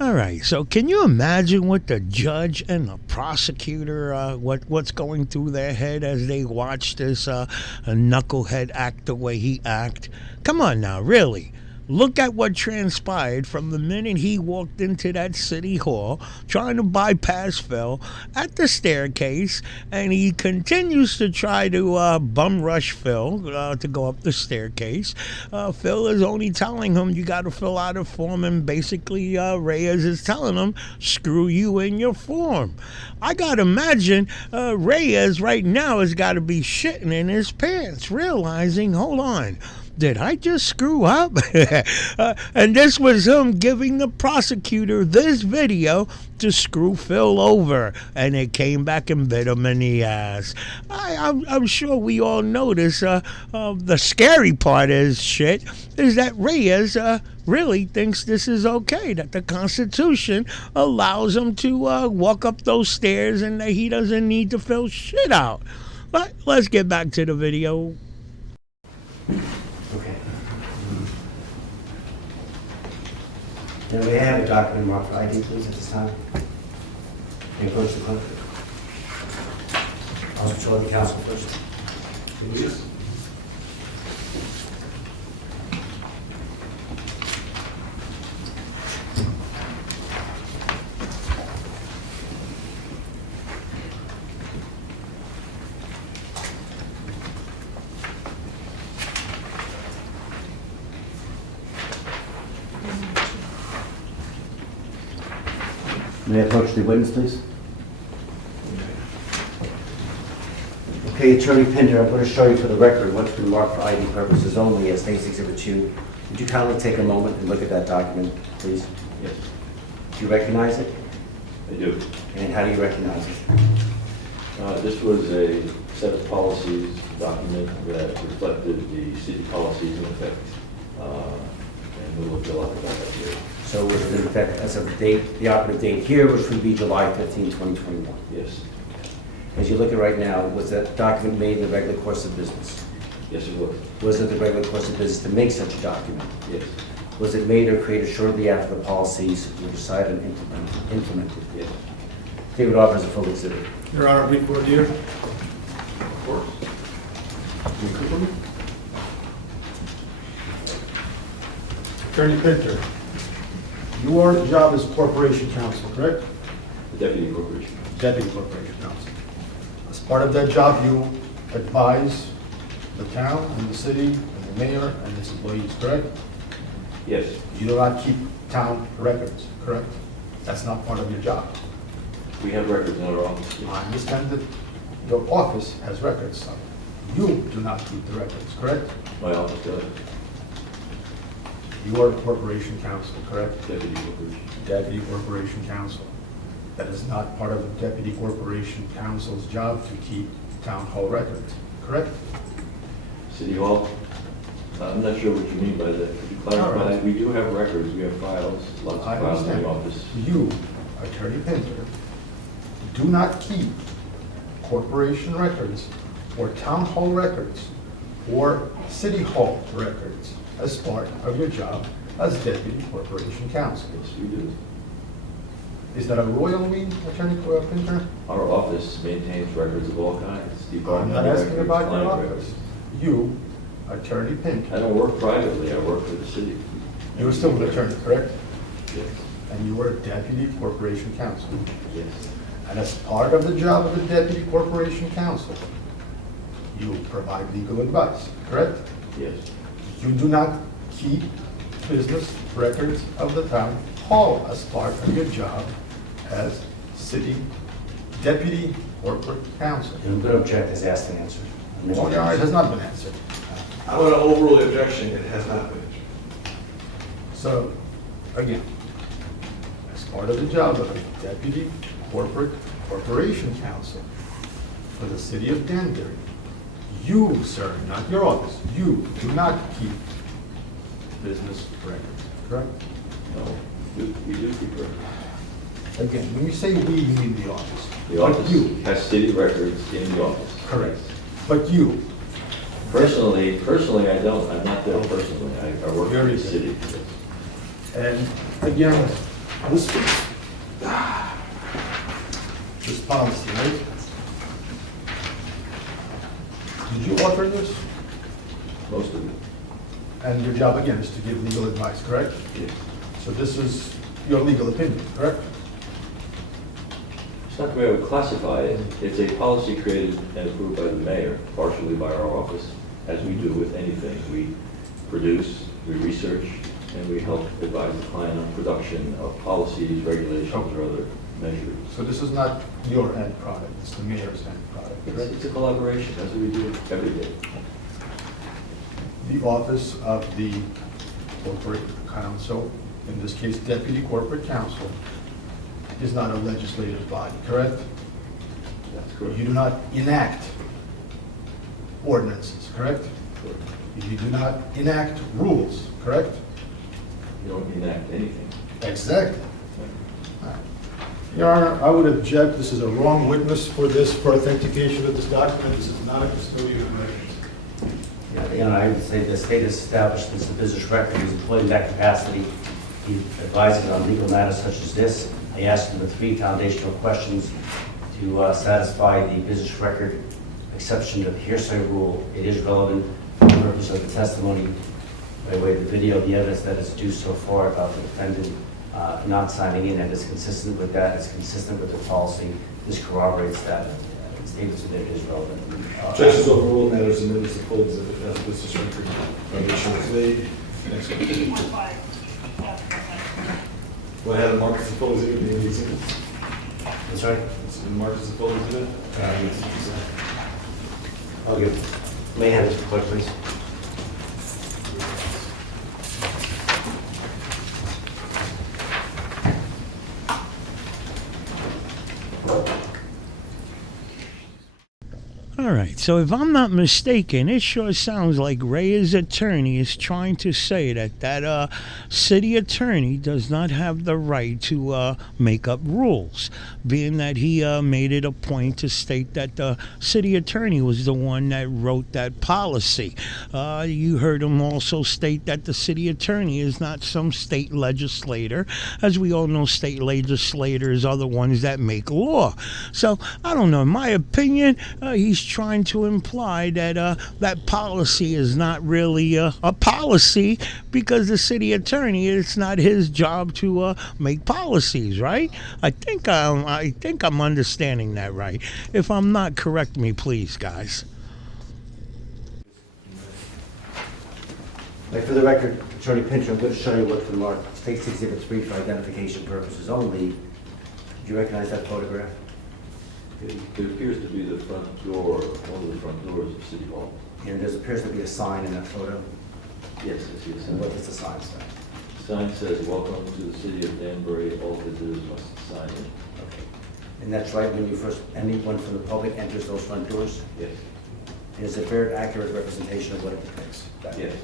All right, so can you imagine what the judge and the prosecutor, what's going through their head as they watch this knucklehead act the way he act? Come on now, really. Look at what transpired from the minute he walked into that city hall trying to bypass Phil at the staircase, and he continues to try to bum rush Phil to go up the staircase. Phil is only telling him you got to fill out a form, and basically Reyes is telling him screw you in your form. I got to imagine Reyes right now has got to be shitting in his pants, realizing, hold on, did I just screw up? And this was him giving the prosecutor this video to screw Phil over, and it came back and bit him in the ass. I'm sure we all know this. The scary part is that Reyes really thinks this is okay, that the Constitution allows him to walk up those stairs and that he doesn't need to fill shit out. But let's get back to the video. Okay. Now, may I have a document marked for ID, please, at this time? And approach the clerk. I'll show the counsel first. Please. May I approach the witness, please? Okay, Attorney Pinder, I'm going to show you for the record what's been marked for ID purposes only as State's Exhibit 2. Would you kindly take a moment and look at that document, please? Yes, Do you recognize it? I do. And how do you recognize it? This was a set of policies document that reflected the city policies in effect. And we will fill out about that here. So it was in effect as of the date, the operative date here, which would be July 15, 2021. Yes, As you look at right now, was that document made in the regular course of business? Yes, it was. Was it the regular course of business to make such a document? Yes. Was it made or created shortly after the policies were decided and implemented? Yes. David offers a full exhibit. Your Honor, report here. Of course. Attorney Pinter, your job is corporation counsel, correct? The deputy corporation. Deputy corporation counsel. As part of that job, you advise the town and the city and the mayor and its employees, correct? Yes. You do not keep town records, correct? That's not part of your job. We have records in our office. I understand that your office has records. You do not keep the records, correct? My office does. You are corporation counsel, correct? Deputy corporation. Deputy corporation counsel. That is not part of the deputy corporation counsel's job to keep town hall records, correct? City Hall, I'm not sure what you mean by that. Could you All clarify? right. We do have records, we have files, lots of I files in understand. the office. You, Attorney Pinter, do not keep corporation records or town hall records or city hall records as part of your job as deputy corporation counsel. Yes, we do. Is that a royal mean, Attorney Pinter? Our office maintains records of all kinds. I'm departmental not asking records, about your client office. records. You, Attorney I Pinter, don't work privately, I work for the city. you're still an attorney, correct? Yes. And you are a deputy corporation counsel. Yes. And as part of the job of a deputy corporation counsel, you provide legal advice, correct? Yes. You do not keep business records of the town hall as part of your job as city deputy corporate counsel. I'm going to object as asked and answered. Oh, Your Honor, it has not been answered. I'm going to overrule the objection, it has not been. So, again, as part of the job of a deputy corporation counsel for the city of Danbury, you, sir, not your office, you do not keep business records, correct? No, we do keep records. Again, when you say we, you mean the office. The But office you, has city records in the office. correct. But you, Personally, I don't, I'm not there personally, I work for Very the good. city. and again, this policy, right? Did you author this? Most of it. And your job, again, is to give legal advice, correct? Yes. So this is your legal opinion, correct? It's not the way I would classify it. It's a policy created and approved by the mayor, partially by our office, as we do with anything. We produce, we research, and we help advise the client on production of policies, regulations, or other measures. So this is not your end product, it's the mayor's end product, correct? It's a collaboration, that's what we do every day. The office of the corporate counsel, in this case deputy corporate counsel, is not a legislative body, correct? That's correct. You do not enact ordinances, correct? You do not enact rules, correct? You don't enact anything. Exactly. Your Honor, I would object, this is a wrong witness for this, for authentication of this document. This is not a custodian of records. Yeah, you know, I would say the state has established this a business record, he's employed in that capacity. He advises on legal matters such as this. I asked him the 3 foundational questions to satisfy the business record exception to the hearsay rule. It is relevant for the purpose of the testimony by way of the video, the evidence that is due so far about the defendant not signing in, and is consistent with that, is consistent with the policy. This corroborates that. The statement submitted is relevant. Objections overruled, matters submitted as a full exhibit as business record. Foundation was laid. Next one. What had marked as a full exhibit, the exhibit? I'm sorry? It's been marked as a full exhibit? I'll give, may I have this clerk, please? All right, so if I'm not mistaken, it sure sounds like Reyes' attorney is trying to say that city attorney does not have the right to make up rules, being that he made it a point to state that the city attorney was the one that wrote that policy. You heard him also state that the city attorney is not some state legislator. As we all know, state legislators are the ones that make law. So, I don't know, in my opinion, he's trying to imply that that policy is not really a policy because the city attorney, it's not his job to make policies, right? I think I'm understanding that right. If I'm not, correct me, please, guys. Like for the record, Attorney Pincher, I'm going to show you what the mark State's Exhibit 3 for identification purposes only. Do you recognize that photograph? It appears to be the front door, one of the front doors of City Hall. And there appears to be a sign in that photo. Yes, I see a sign. What does the sign say? The sign says, "Welcome to the city of Danbury. All visitors must sign in." Okay. And that's right when you first, anyone from the public enters those front doors? Yes. Is it a fair, accurate representation of what it depicts? Yes.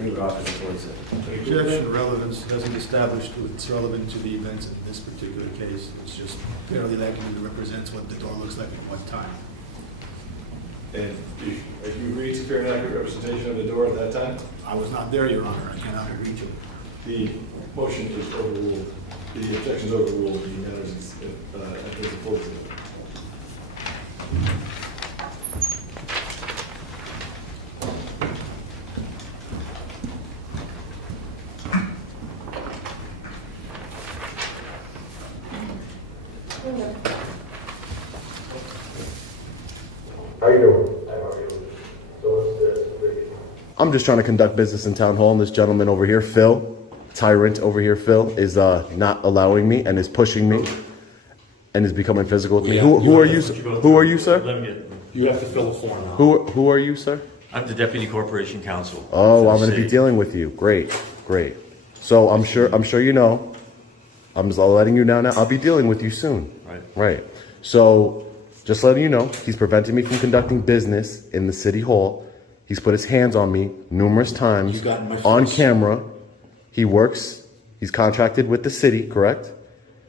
Leave it off as it was. Objection, relevance doesn't establish it's relevant to the events in this particular case. It's just fairly likely to represents what the door looks like at what time. And do you agree it's a fair and accurate representation of the door at that time? I was not there, Your Honor. I cannot agree to it. The motion is overruled. The objection is overruled. The matter is enters the full exhibit. How you doing? I'm just trying to conduct business in town hall, and this gentleman over here, Phil, tyrant over here, Phil, is not allowing me and is pushing me and is becoming physical with me. Who are you? Who are you, sir? You have to fill a form out. Who are you, sir? I'm the Deputy Corporation Counsel. Oh, I'm going to be dealing with you. Great, great. So I'm sure you know. I'm just letting you know now. I'll be dealing with you soon. Right. So, just letting you know, he's preventing me from conducting business in the city hall. He's put his hands on me numerous times on camera. He works. He's contracted with the city, correct?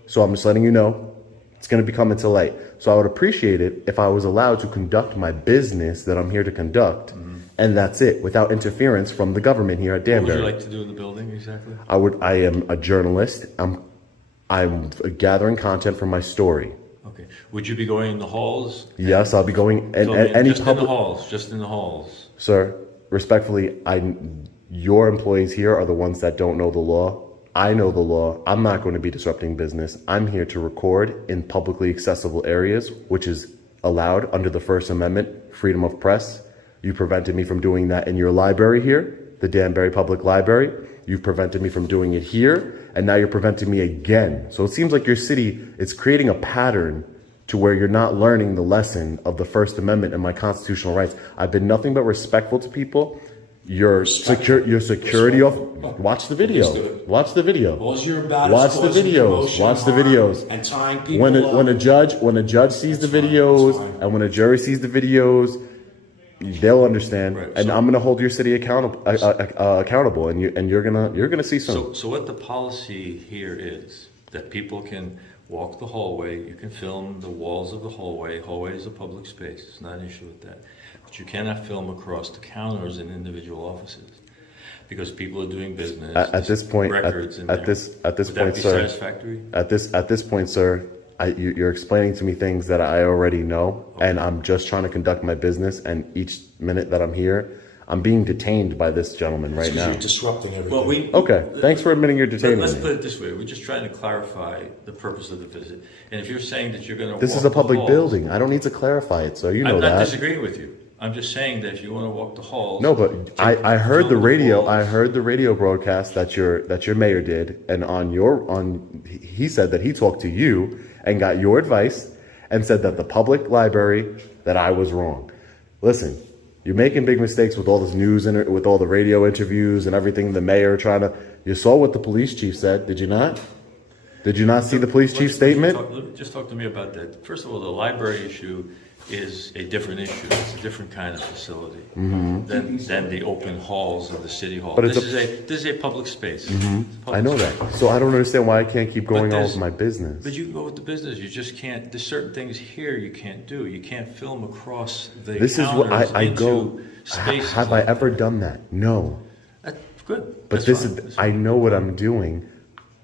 So I'm just letting you know, it's going to be coming to light. So I would appreciate it if I was allowed to conduct my business that I'm here to conduct, and that's it, without interference from the government here at Danbury. What would you like to do in the building exactly? I am a journalist. I'm gathering content for my story. Okay. Would you be going in the halls? Yes, I'll be going and any just public. In the halls. Just in the halls. Sir, respectfully, your employees here are the ones that don't know the law. I know the law. I'm not going to be disrupting business. I'm here to record in publicly accessible areas, which is allowed under the First Amendment, freedom of press. You prevented me from doing that in your library here, the Danbury Public Library. You've prevented me from doing it here, and now you're preventing me again. So it seems like your city is creating a pattern to where you're not learning the lesson of the First Amendment and my constitutional rights. I've been nothing but respectful to people. Your security off. Watch the video. Watch the video. All you're about Watch is the causing videos. commotion, Watch the harm, videos. and tying people When up. a judge sees the videos and when a jury sees the videos, they'll understand. And I'm going to hold your city accountable, and you're gonna see some. So what the policy here is that people can walk the hallway. You can film the walls of the hallway. Hallway is a public space. It's not an issue with that. But you cannot film across the counters in individual offices because people are doing business. At this point, records at this Would point, that be sir. satisfactory? At this point, sir. You're explaining to me things that I already know, and I'm just trying to conduct my business. And each minute that I'm here, I'm being detained by this gentleman right now. You're disrupting everything. Well, Okay, thanks for admitting you're detaining Let's me. put it this way. We're just trying to clarify the purpose of the visit. And if you're saying that you're going to This is a public building. I don't need to clarify it, so you know I'm not that. disagreeing with you. I'm just saying that if you want to walk the halls. No, but I heard the radio. I heard the radio broadcast that your mayor did, and he said that he talked to you and got your advice and said that the public library that I was wrong. Listen, you're making big mistakes with all this news and with all the radio interviews and everything. The mayor you saw what the police chief said, did you not? Did you not see the police chief's statement? Just talk to me about that. First of all, the library issue is a different issue. It's a different kind of facility Mhm. than the open halls of the city hall. But it's This is a public space. Mhm. It's a public I know space. that. So I don't understand why I can't keep But going on there's- with my business. But you can go with the business. You just can't. There's certain things here you can't do. You can't film across the This is what counters I into go. spaces. Have I ever done that? No. That's good. But That's this fine. is, I know what I'm doing.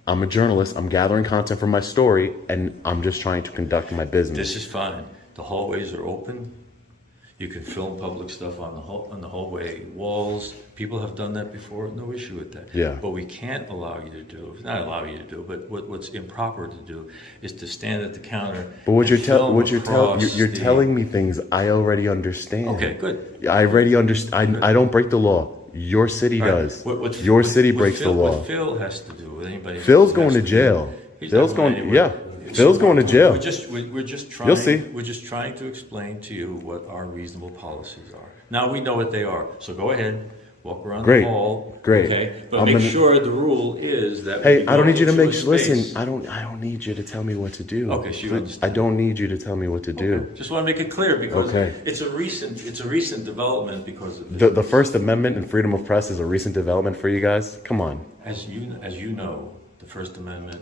I'm a journalist. I'm gathering content for my story, and I'm just trying to conduct my business. This is fine. The hallways are open. You can film public stuff on the hallway walls. People have done that before. No issue with that. Yeah. What we can't allow you to do, not allow you to do, but what's improper to do is to stand at the counter. But what and film you're across you're the- telling me things I already understand. Okay, good. I already understand. I don't break the law. Your city Right. does. What Your city breaks the Phil, law. What Phil has to do with anybody. Phil's has going to do- jail. He's Phil's not going going. anywhere. Yeah. Phil's going to jail. We're just trying. You'll see. We're just trying to explain to you what our reasonable policies are. Now we know what they are. So go ahead, walk around Great. the hall. Great. Okay, but I'm make gonna- sure the rule is that. Hey, when I don't need you to go make. a Listen, space- I don't need you to tell me what to do. Okay, so you understand. I don't need you to tell me what to do. Just want to make it clear because Okay. it's a recent development because of The First Amendment and freedom of press is a recent development for you guys. Come on. As you know, the First Amendment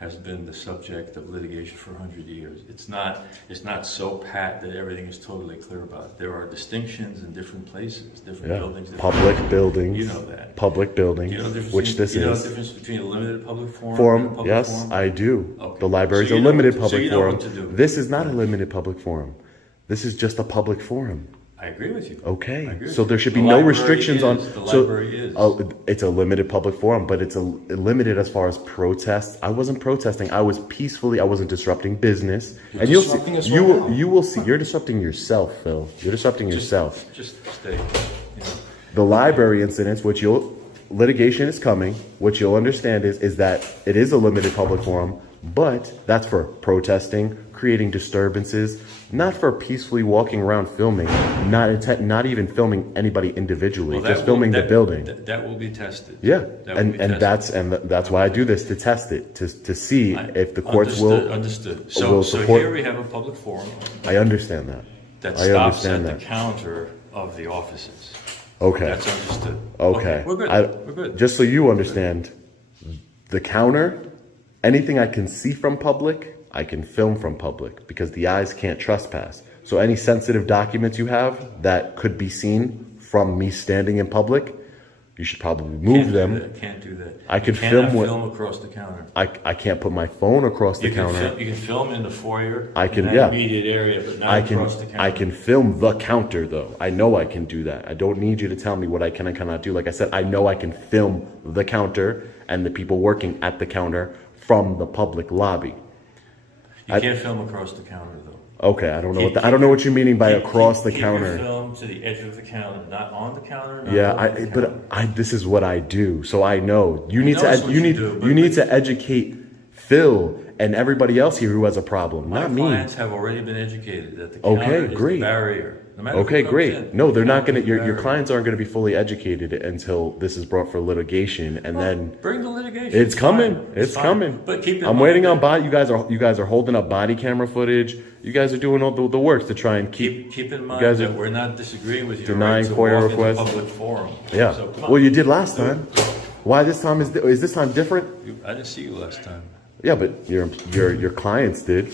has been the subject of litigation for 100 years. It's not so pat that everything is totally clear about it. There are distinctions in different places, different Yeah. buildings. different Public places. buildings. You know that. Public buildings, Do you know the difference which between- this you know is. the difference between a limited public forum and a Forum, public yes, forum? I do. Okay. The library's So a you know limited what- so public you know forum. what to do. This is not a limited public forum. This is just a public forum. I agree with you. Okay, I agree so with there you. should The be no library restrictions on. is- the so, library is. It's a limited public forum, but it's limited as far as protests. I wasn't protesting. I was peacefully. I wasn't disrupting business. You're and you'll disrupting see. us You right will. now. You will see. You're disrupting yourself, Phil. You're disrupting yourself. Just stay. You know. The library incidents, which litigation is coming. What you'll understand is that it is a limited public forum, but that's for protesting, creating disturbances, not for peacefully walking around filming, not even filming anybody individually, Well, that just will- filming the that- building. That will be tested. Yeah, That will and be and tested. that's why I do this, to test it, to see if the courts Understood. will So support. here we have a public forum I understand that. that I stops at understand the that. counter of the offices. Okay. That's understood. Okay. We're good. We're good. Just so you understand, the counter, anything I can see from public, I can film from public because the eyes can't trespass. So any sensitive documents you have that could be seen from me standing in public, you should probably move them. Can't do that. I could You cannot film film across the counter. I can't put my phone across the counter. You can film in the foyer. I can, in that yeah. immediate area, but not I can, across the counter. I can film the counter though. I know I can do that. I don't need you to tell me what I can and cannot do. Like I said, I know I can film the counter and the people working at the counter from the public lobby. You can't film across the counter though. Okay, I don't know I don't know what you're meaning by across the Keep counter. your film to the edge of the counter, not on the counter. Not Yeah, over the counter. this is what I do, so I know. You need know to it's what you you need do, you need to educate Phil and everybody else here who has a problem, My not me. clients have already been educated that the counter Okay, is great. the barrier. No matter Okay, who comes great. in, No, they're the not counter going to. is the Your barrier. clients aren't going to be fully educated until this is brought for litigation, and then Bring the litigation. it's coming. fine. It's fine. coming. But keep in I'm mind waiting that- on body. You guys are holding up body camera footage. You guys are doing all the work to try and Keep in you mind guys that are we're not disagreeing with you. denying right, to FOIA walk requests. In the public forum. Yeah. So, come on. Well, you did last time. Why this time is this time different? I didn't see you last time. Yeah, but your clients did,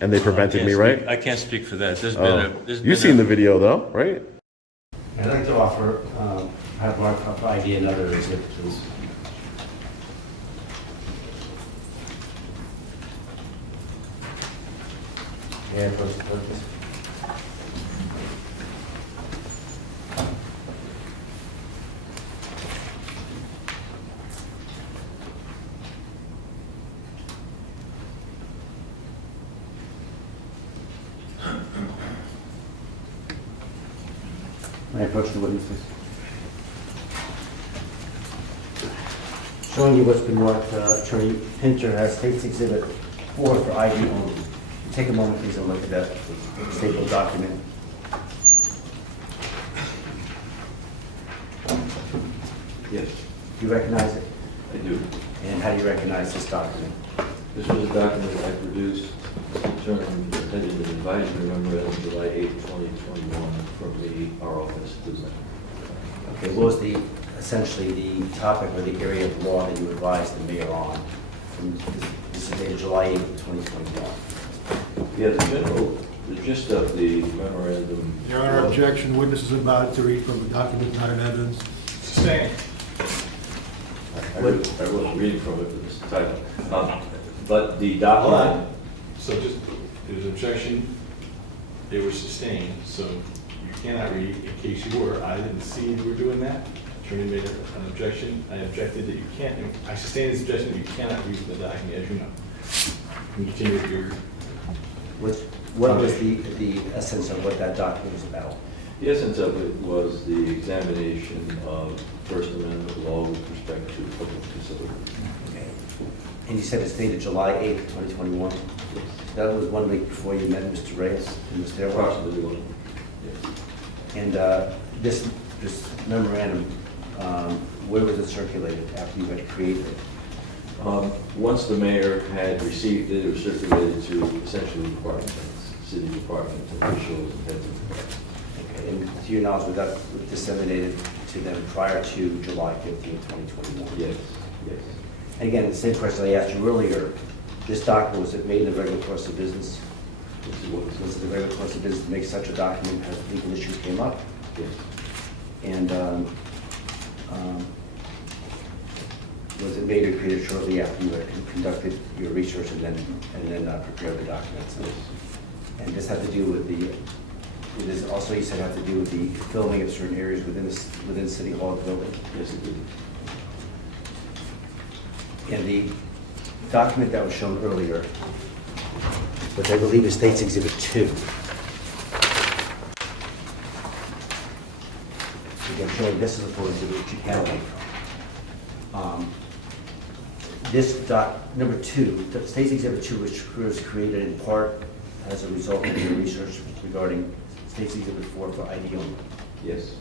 and they prevented me, right? I can't speak for that. There's been Oh. there's You've been seen the video though, right? I'd like to offer, have one idea, another exhibit, please. Yeah, close the purpose. May I approach the witness, please? Showing you what's been marked, Attorney Pinter has State's Exhibit 4 for ID only. Take a moment, please, and look at that stapled document. Yes, Do you recognize it? I do. And how do you recognize this document? This was a document I produced to determine presented an advisory memorandum July 8, 2021 from our office to them. Okay, what was essentially the topic or the area of law that you advised the mayor on? This is dated July 8, 2021. Yeah, the gist of the memorandum. Your Honor, objection. Witness is about to read from a document, not an evidence. Sustained. I wasn't reading from it for this title. But the Hold document. on. So just, there's objection, they were sustained, so you cannot read in case you were. I didn't see you were doing that. Attorney made an objection. I objected that you can't, I sustained this objection that you cannot read from the document, as you know. You can continue with your. What was the essence of what that document was about? The essence of it was the examination of First Amendment law with respect to public facilities. Okay. And you said it's dated July 8, 2021? Yes. That was 1 week before you met Mr. Reyes and Mr. Airways? Approximately 1 week. Yes. And this memorandum, where was it circulated after you had created it? Once the mayor had received it, it was circulated to essentially department heads, city department officials and heads of departments. Okay. And to your knowledge, was that disseminated to them prior to July 15, 2021? Yes, yes. And again, the same question I asked you earlier, this document, was it made in the regular course of business? Was it the regular course of business to make such a document as legal issues came up? Yes. And was it made or created shortly after you had conducted your research and then prepared the documents? Yes. And this had to do with also you said had to do with the filming of certain areas within City Hall building? Yes, it did. And the document that was shown earlier, which I believe is State's Exhibit 2. Again, showing this is a photo exhibit which you can make from. Number 2, the State's Exhibit 2 was created in part as a result of your research regarding State's Exhibit 4 for ID only. Yes.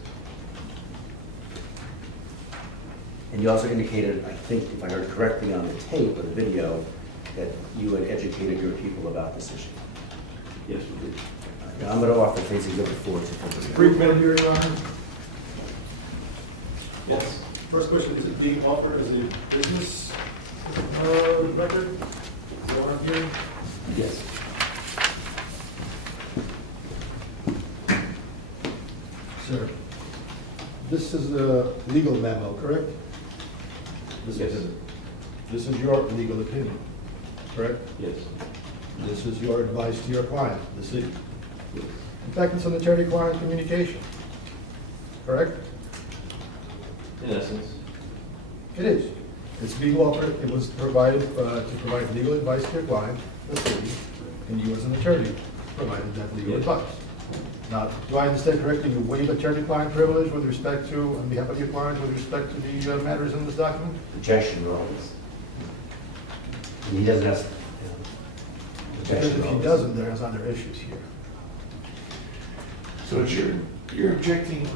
And you also indicated, I think, if I heard correctly on the tape or the video, that you had educated your people about this issue. Yes, we did. Now, I'm going to offer State's Exhibit 4 to complete. Brief minute here, Your Honor. Yes. First question, is it being offered as a business record? Is that what I'm hearing? Yes. Sir, this is a legal memo, correct? Yes. This is your legal opinion, correct? Yes. This is your advice to your client, the city. Yes. In fact, it's an attorney-client communication, correct? In essence. It is. It's being offered, it was provided to provide legal advice to your client, the city, and you as an attorney provided that legal Yes. advice. Now, do I understand correctly, you waive attorney-client privilege with respect to, on behalf of your client, with respect to the matters in this document? Objection, Your Honor. And he doesn't have. Because if he doesn't, there's other issues here. So it's you're objecting,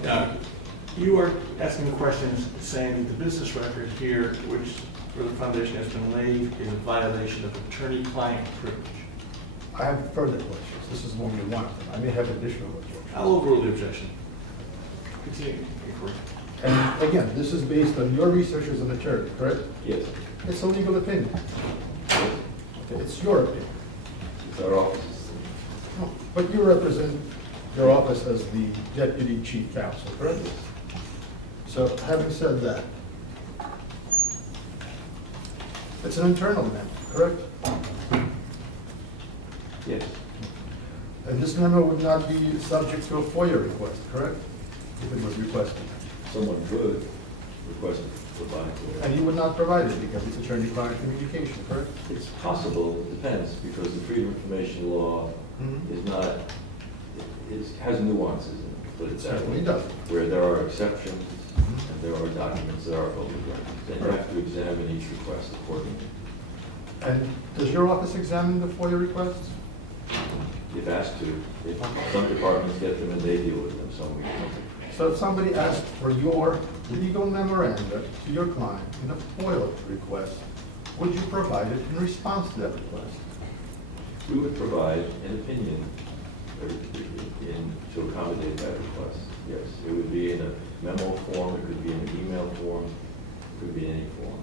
you are asking the questions saying that the business record here, which for the foundation has been laid, is a violation of attorney-client privilege. I have further questions. This is only one of them. I may have additional questions. I'll overrule the objection. Continue, inquiry. And again, this is based on your research as an attorney, correct? Yes. It's a legal opinion. Okay, it's your opinion. It's our office. No, but you represent your office as the deputy chief counsel, correct? So having said that, it's an internal memo, correct? Yes. And this memo would not be subject to a FOIA request, correct? If it was requested. Someone could request it provide for And it. you would not provide it because it's attorney-client communication, correct? It's possible, it depends, because the Freedom of Information Law is not, it has nuances in it, but it's Certainly does. where there are exceptions and there are documents that are public records. Then you have to examine each request accordingly. And does your office examine the FOIA requests? If asked to, some departments get them and they deal with them, some we don't. So if somebody asked for your legal memoranda to your client in a FOIA request, would you provide it in response to that request? We would provide an opinion to accommodate that request. Yes, it would be in a memo form, it could be in an email form, it could be in any form.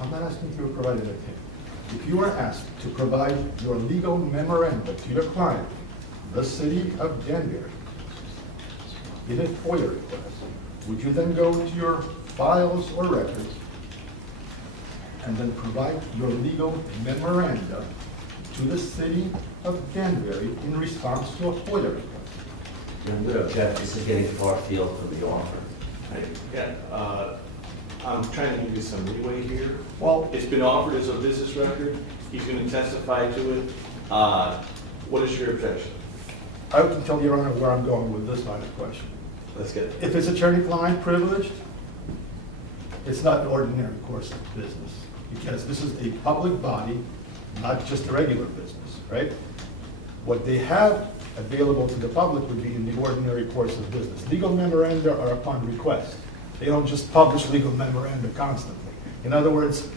I'm not asking you to provide an opinion. If you are asked to provide your legal memorandum to your client, the city of Danbury, in a FOIA request, would you then go into your files or records and then provide your legal memorandum to the city of Danbury in response to a FOIA request? You're going to object, this is getting far afield from the offer. I'm trying to give you some leeway here. Well, it's been offered as a business record. He's going to testify to it. What is your objection? I can tell Your Honor where I'm going with this line of question. Let's get it. If it's attorney-client privileged, it's not an ordinary course of business, because this is a public body, not just a regular business, right? What they have available to the public would be in the ordinary course of business. Legal memoranda are upon request. They don't just publish legal memoranda constantly. In other words,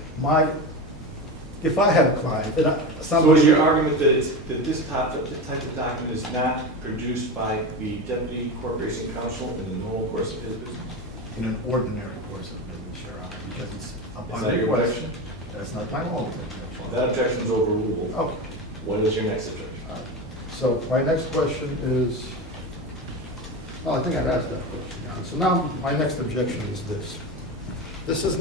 if I had a client, so is your argument that this type of document is not produced by the Deputy Corporation Counsel in the normal course of his business? In an ordinary course of business, Your Honor, because it's upon Is that your request. objection? That's not my only objection. That objection is overruled. Okay. What is your next objection? So my next question is, well, I think I've asked that question, Your Honor. So now my next objection is this. This is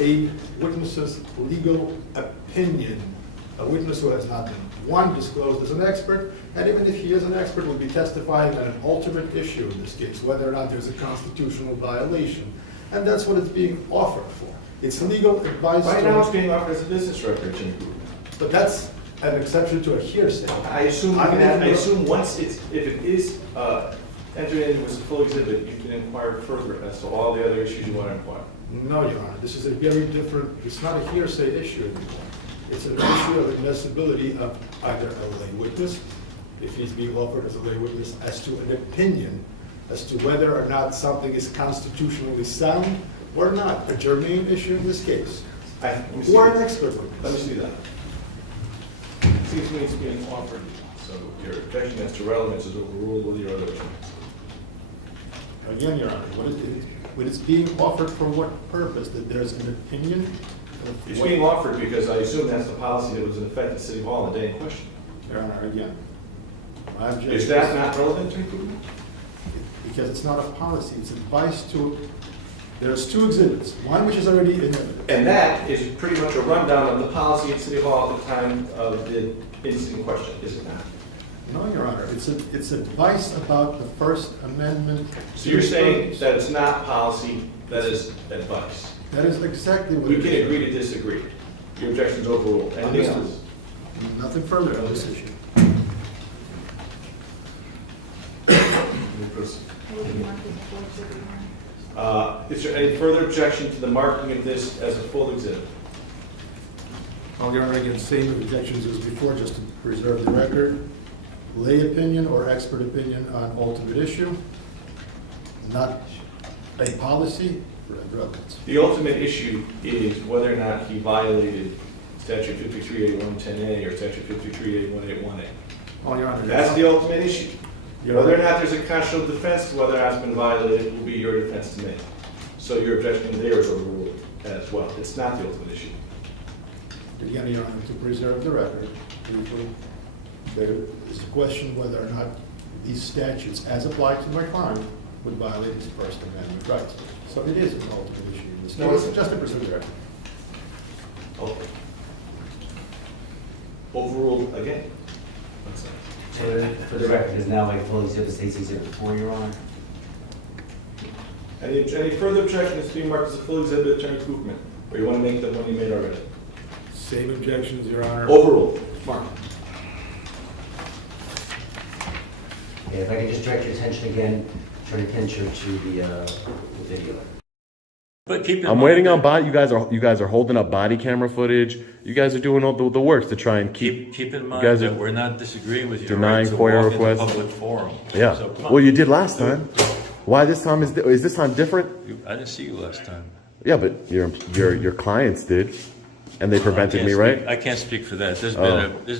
a witness's legal opinion, a witness who has not been, one, disclosed as an expert, and even if he is an expert, will be testifying on an ultimate issue in this case, whether or not there's a constitutional violation. And that's what it's being offered for. It's legal advice. Right now it's being offered as a business record, Jim. But that's an exception to a hearsay. I assume once if it is entered into as a full exhibit, you can inquire further as to all the other issues you want to inquire. No, Your Honor, this is a very different, it's not a hearsay issue anymore. It's an issue of admissibility of either a lay witness, if he's being offered as a lay witness, as to an opinion, as to whether or not something is constitutionally sound or not, a germane issue in this case, or an expert witness. Let me see that. It seems to me it's being offered, so your objection as to relevance is overruled with your other objections. Again, Your Honor, when it's being offered for what purpose? That there's an opinion? It's being offered because I assume that's the policy that was in effect at City Hall on the day in question. Your Honor, again, my objection Is that not relevant to you? Because it's not a policy, it's advice to, there's two exhibits, one which is already in evidence. And that is pretty much a rundown of the policy at City Hall at the time of the incident in question, is it not? No, Your Honor, it's advice about the First Amendment. So you're saying that it's not policy, that is advice? That is exactly what We it can is. agree to disagree. Your objection's overruled. Anything else? Nothing further on this issue. Is there any further objection to the marking of this as a full exhibit? Your Honor, again, same objections as before, just to preserve the record. Lay opinion or expert opinion on ultimate issue, not a policy for relevance. The ultimate issue is whether or not he violated Statute 53A110A or Statute 53A181A. Your Honor, That's the ultimate issue. Whether or not there's a constitutional defense to whether or not it's been violated will be your defense to me. So your objection there is overruled as well. It's not the ultimate issue. Again, Your Honor, to preserve the record, briefly, there is a question whether or not these statutes, as applied to my client, would violate his First Amendment rights. So it is an ultimate issue in this case, just to preserve the record. Okay. Overruled again. For the record, is now a full exhibit, states exhibit 4, Your Honor. Any further objection is being marked as a full exhibit, Attorney Koopman, or you want to make the one you made already? Same objections, Your Honor. Overruled. Mark. Okay, if I could just direct your attention again, Attorney Kincher, to the video. But keep in I'm mind waiting that- on you guys are holding up body camera footage. You guys are doing all the work to try and keep. Keep in you mind guys that are we're not disagreeing with your denying right to FOIA walk in requests. a public forum. Yeah. So, come on. Well, you did last time. Why this time is this time different? I didn't see you last time. Yeah, but your clients did. and they prevented me, right? I can't speak for that.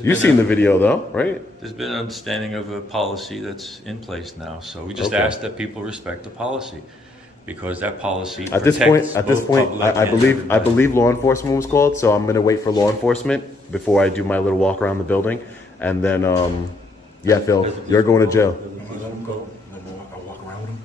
You've seen the video though, right? There's been an understanding of a policy that's in place now, so we just ask that people respect the policy, because that policy At this point, I believe law enforcement was called, so I'm gonna wait for law enforcement before I do my little walk around the building, and then, yeah, Phil, you're going to jail. I walk around with him?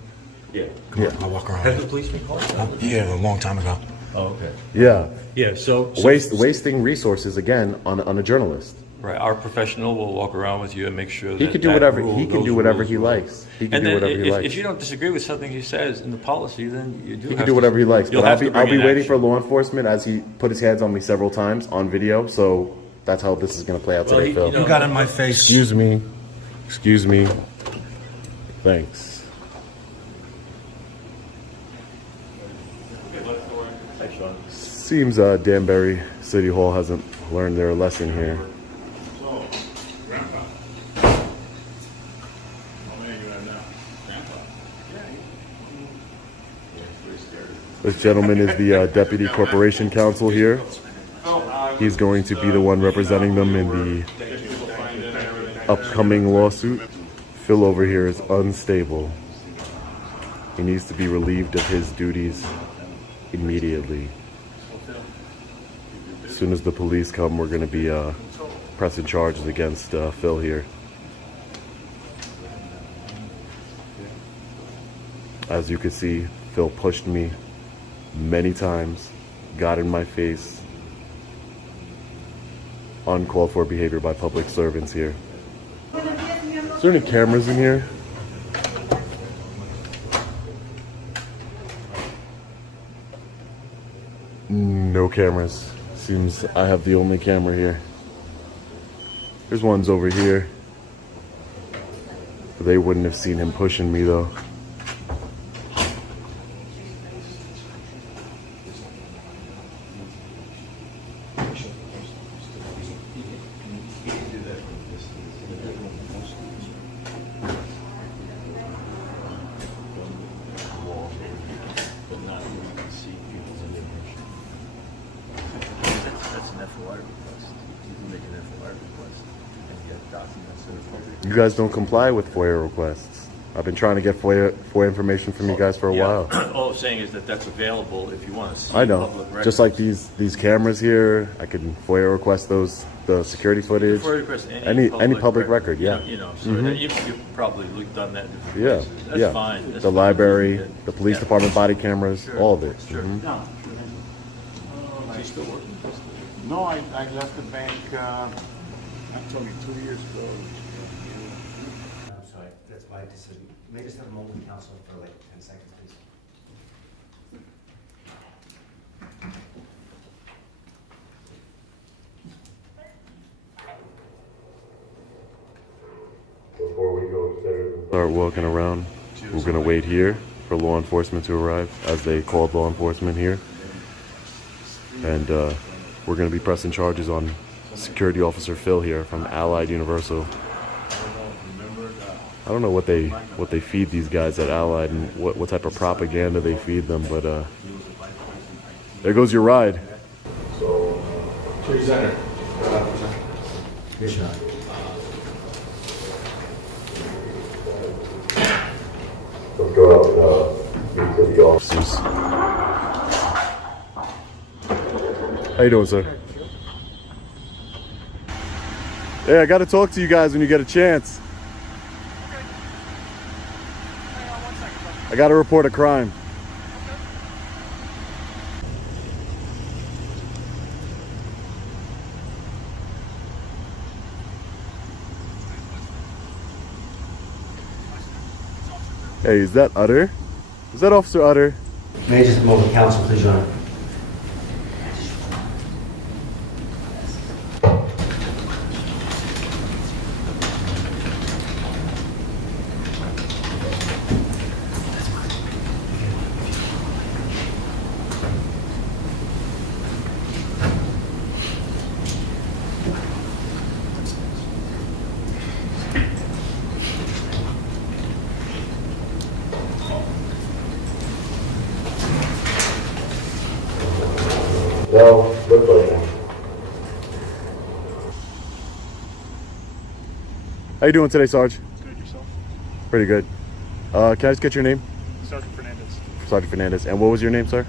Yeah. Yeah. I walk around. Has the police been called? Yeah, a long time ago. Oh, okay. Yeah. Yeah, so wasting resources again on a journalist. Right, our professional will walk around with you and make sure that He can do whatever he likes. He can do whatever he likes. If you don't disagree with something he says in the policy, then you do. He can do whatever he likes. But I'll be waiting for action. law enforcement, as he put his hands on me several times on video. So that's how this is going to play out today, Phil. You got in my face. Excuse me. Excuse me. Thanks. Seems Danbury City Hall hasn't learned their lesson here. This gentleman is the Deputy Corporation Counsel here. He's going to be the one representing them in the upcoming lawsuit. Phil over here is unstable. He needs to be relieved of his duties immediately. As soon as the police come, we're going to be pressing charges against Phil here. As you can see, Phil pushed me many times, got in my face. Uncalled for behavior by public servants here. Is there any cameras in here? No cameras. Seems I have the only camera here. There's ones over here. They wouldn't have seen him pushing me though. You guys don't comply with FOIA requests. I've been trying to get FOIA information from you guys for a while. All I'm saying is that that's available if you want to see I know. public records. Just like these cameras here, I can FOIA request those, the security footage. FOIA request any public record, yeah. You know, so that you've probably done that in different Yeah, places. That's yeah. fine. That's The fine. library, the police department body cameras, Sure. all of it. Sure. Mhm. Is he still working? No, I left the bank, only 2 years ago. I'm sorry, that's my decision. May I just have a moment, counsel, for like 10 seconds, please? Before we go upstairs and start walking around, we're gonna wait here for law enforcement to arrive, as they called law enforcement here. And we're gonna be pressing charges on Security Officer Phil here from Allied Universal. I don't know what they feed these guys at Allied and what type of propaganda they feed them, but there goes your ride. So, presenter. Yes, sir. Let's go out and meet the officers. How you doing, sir? Hey, I gotta talk to you guys when you get a chance. I gotta report a crime. Hey, is that Utter? Is that Officer Utter? May I just have a moment, counsel, please, Your Honor? No, look like him. How you doing today, Sarge? Good, yourself? Pretty good. Can I just get your name? Sergeant Fernandez. Sergeant Fernandez. And what was your name, sir?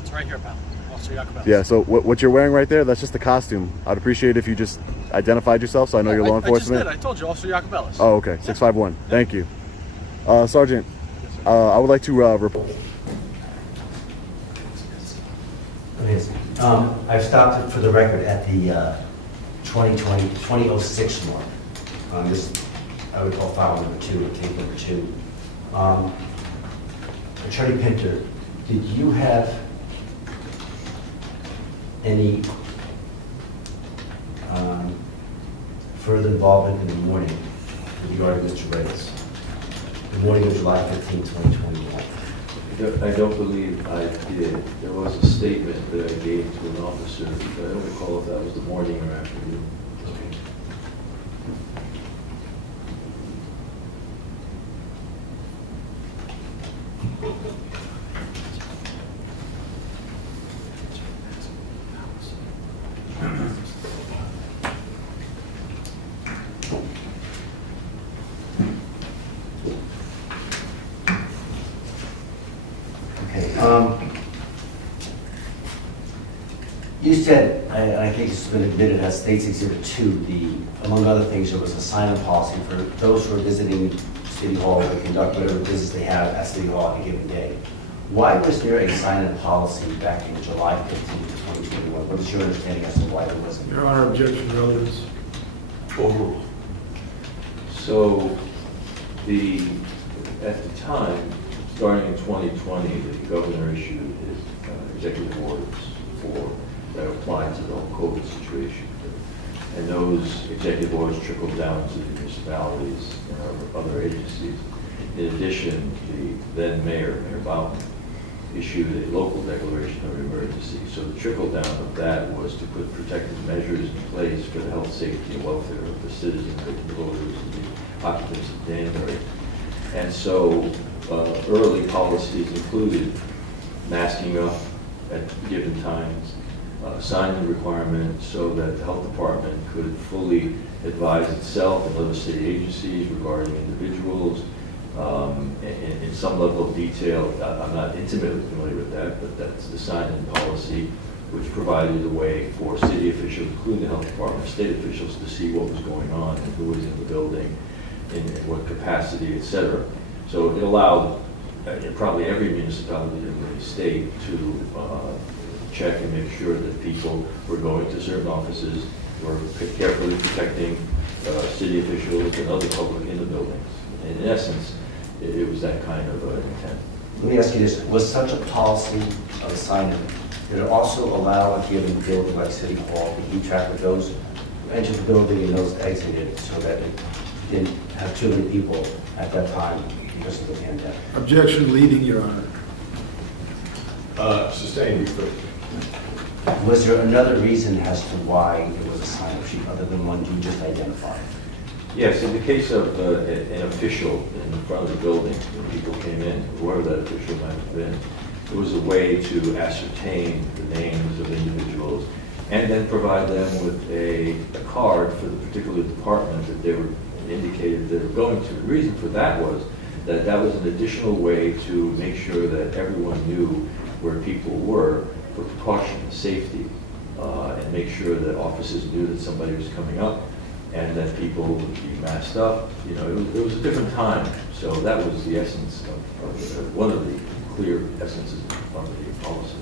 It's right here, pal. Officer Jacobellis. Yeah, so what you're wearing right there, that's just the costume. I'd appreciate if you just identified yourself so I know you're law enforcement. I just did. I told you, Officer Jacobellis. Oh, okay. 651. Thank you. Sergeant, I would like to report. I've stopped it for the record at the 2006 mark. This, I would call file number 2, or case number 2. Attorney Pinter, did you have any further involvement in the morning with regard to Mr. Reyes? The morning of July 15, 2021. I don't believe I did. There was a statement that I gave to an officer, but I don't recall if that was the morning or afternoon. Okay. You said, and I think this has been admitted as State's Exhibit 2, among other things, there was a sign-in policy for those who are visiting City Hall to conduct whatever business they have at City Hall on a given day. Why was there a sign-in policy back in July 15, 2021? What is your understanding as to why there wasn't? Your Honor, objection relevance. Overruled. So, at the time, starting in 2020, the governor issued his executive orders that applied to the whole COVID situation. And those executive orders trickled down to the municipalities and other agencies. In addition, the then Mayor Bowman, issued a local declaration of emergency. So the trickle down of that was to put protective measures in place for the health, safety, and welfare of the citizens, the voters, and the occupants of Danbury. And so early policies included masking up at given times, signing requirements so that the health department could fully advise itself and other state agencies regarding individuals in some level of detail. I'm not intimately familiar with that, but that's the sign-in policy, which provided a way for city officials, including the health department, state officials, to see what was going on and who was in the building, in what capacity, et cetera. So it allowed probably every municipality in the state to check and make sure that people were going to certain offices, were carefully protecting city officials and other public in the buildings. In essence, it was that kind of intent. Let me ask you this, was such a policy of sign-in, did it also allow a given building like City Hall to keep track of those who entered the building and those exited so that it didn't have too many people at that time because of the pandemic? Objection leading, Your Honor. Sustained. Was there another reason as to why it was a sign-up sheet other than one you just identified? Yes, in the case of an official in front of the building, when people came in, whoever that official might have been, it was a way to ascertain the names of individuals and then provide them with a card for the particular department that they were indicated they were going to. The reason for that was that that was an additional way to make sure that everyone knew where people were for precaution and safety, and make sure that officers knew that somebody was coming up and that people would be masked up. You know, it was a different time. So that was the essence of one of the clear essences of the policy.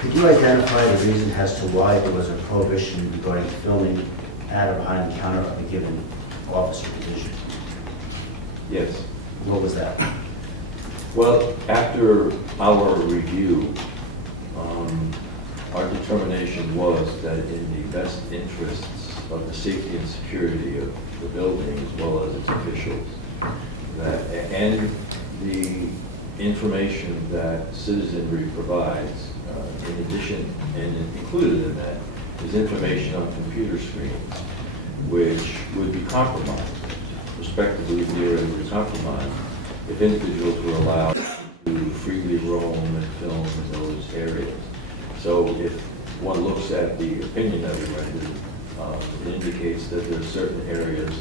Could you identify the reason as to why there was a prohibition regarding filming at or behind the counter of a given officer position? Yes. What was that? Well, after our review, our determination was that in the best interests of the safety and security of the building as well as its officials, and the information that citizenry provides In addition, and included in that, is information on computer screens, which would be compromised, respectively theoretically compromised, if individuals were allowed to freely roam and film in those areas. So if one looks at the opinion that we rendered, it indicates that there are certain areas,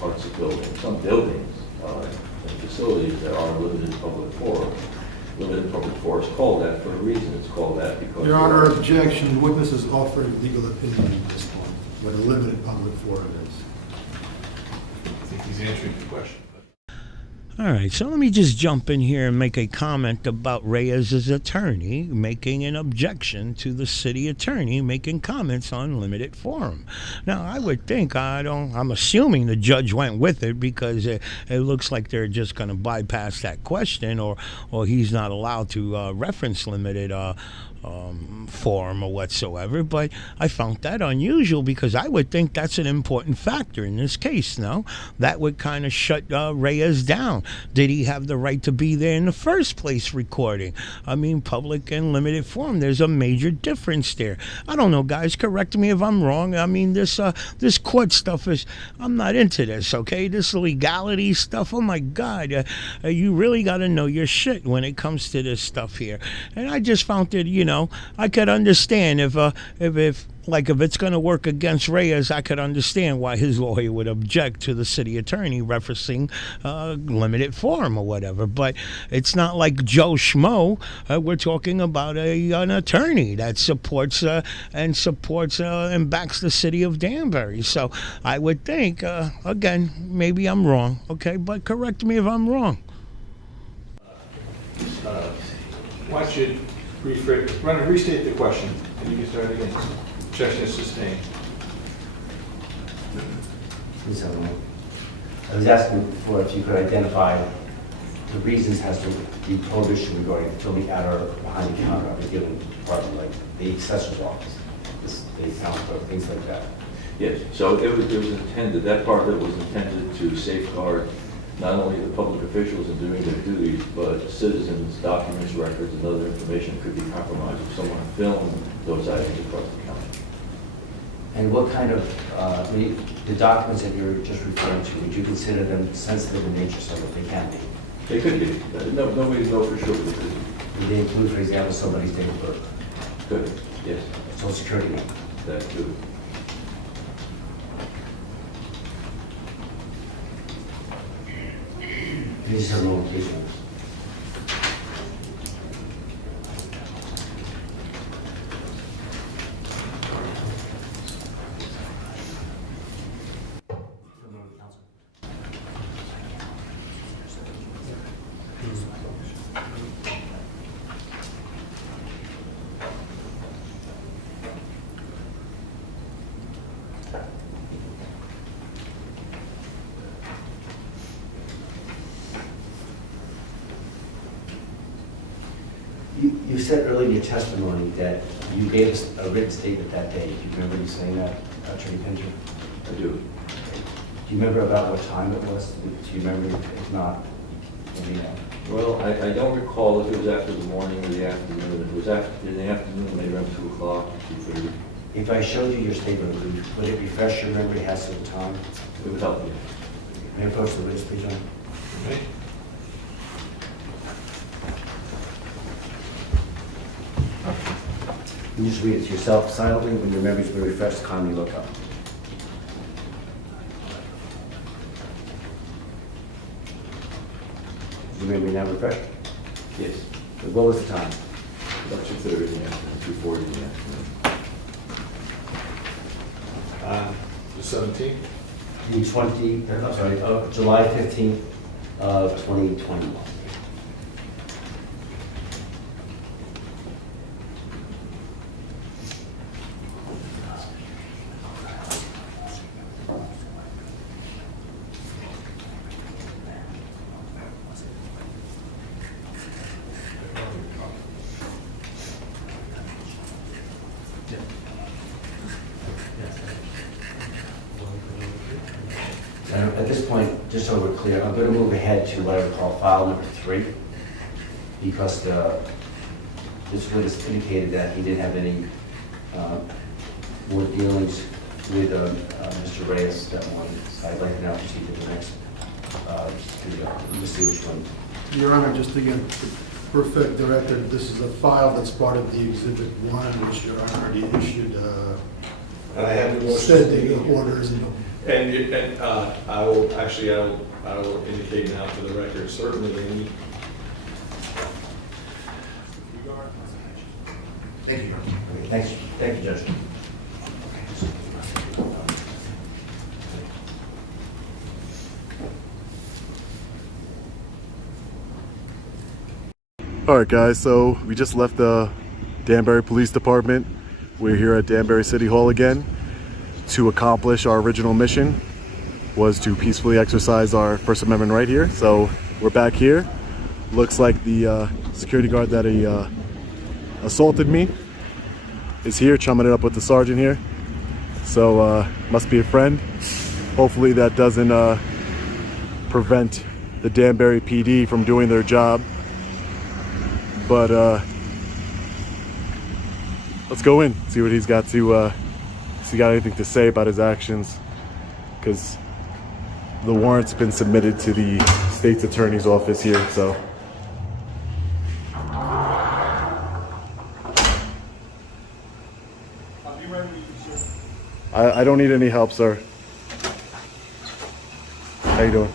parts of buildings, some buildings and facilities that are limited public forums. Limited public forums called that for a reason. It's called that because... Your Honor, objection. Witness is offering legal opinion at this point, what a limited public forum is. I think he's answering the question. All right, so let me just jump in here and make a comment about Reyes' attorney making an objection to the city attorney making comments on limited forum. Now, I would think, I'm assuming the judge went with it because it looks like they're just going to bypass that question, or he's not allowed to reference limited forum or whatsoever. But I found that unusual because I would think that's an important factor in this case. No, that would kind of shut Reyes down. Did he have the right to be there in the first place recording? I mean, public and limited forum, there's a major difference there. I don't know, guys, correct me if I'm wrong. I mean, this court stuff is, I'm not into this, okay? This legality stuff, oh my God, you really got to know your shit when it comes to this stuff here. And I just found it, I could understand if it's going to work against Reyes, I could understand why his lawyer would object to the city attorney referencing limited forum or whatever. But it's not like Joe Schmo. We're talking about an attorney that supports and backs the city of Danbury. So I would think, again, maybe I'm wrong, okay? But correct me if I'm wrong. Why don't you restate the question, and you can start again. Objection is sustained. I was asking before if you could identify the reasons as to the prohibition regarding filming at or behind the counter of a given department, like the assessor's office, the account clerk, things like that. Yes, so it was intended, that part of it was intended to safeguard not only the public officials in doing their duties, but citizens, documents, records, and other information could be compromised if someone filmed those items across the county. And what kind of, the documents that you're just referring to, would you consider them sensitive in nature so that they can be? They could be. Nobody knows for sure. Would they include, for example, somebody's date of birth? Could, yes. Social Security number? That could. You just have no location. You said earlier in your testimony that you gave us a written statement that day. Do you remember you saying that, Attorney Pinger? I do. Do you remember about what time it was? Do you remember? If not, maybe not. Well, I don't recall if it was after the morning or the afternoon. If it was in the afternoon, maybe around 2 o'clock, 2:30. If I showed you your statement, would it refresh your memory as to the time? It would help you. May I approach the witness, please, John? Okay. You just read it to yourself silently. When your memory's been refreshed, kindly look up. Is your memory now refreshed? Yes. What was the time? About 2:30 in the afternoon, 2:40 in the afternoon. The 17th? July 15th of 2021. At this point, just so we're clear, I'm going to move ahead to what I would call file number 3, because this witness indicated that he didn't have any more dealings with Mr. Reyes that morning. So I'd like to now proceed to the next video. Let's see which one. Your Honor, just again, to perfect the record, this is a file that's part of the Exhibit 1, which Your Honor already issued And I have the standing orders. And I will indicate now for the record, certainly any. Thank you, Your Honor. Okay, thanks. Thank you, Judge. All right, guys, so we just left the Danbury Police Department. We're here at Danbury City Hall again to accomplish our original mission, was to peacefully exercise our First Amendment right here. So we're back here. Looks like the security guard that assaulted me is here, chumming it up with the sergeant here. So must be a friend. Hopefully that doesn't prevent the Danbury PD from doing their job. But let's go in, see what he's got to, if he got anything to say about his actions, because the warrant's been submitted to the state's attorney's office here, so. I don't need any help, sir. How you doing?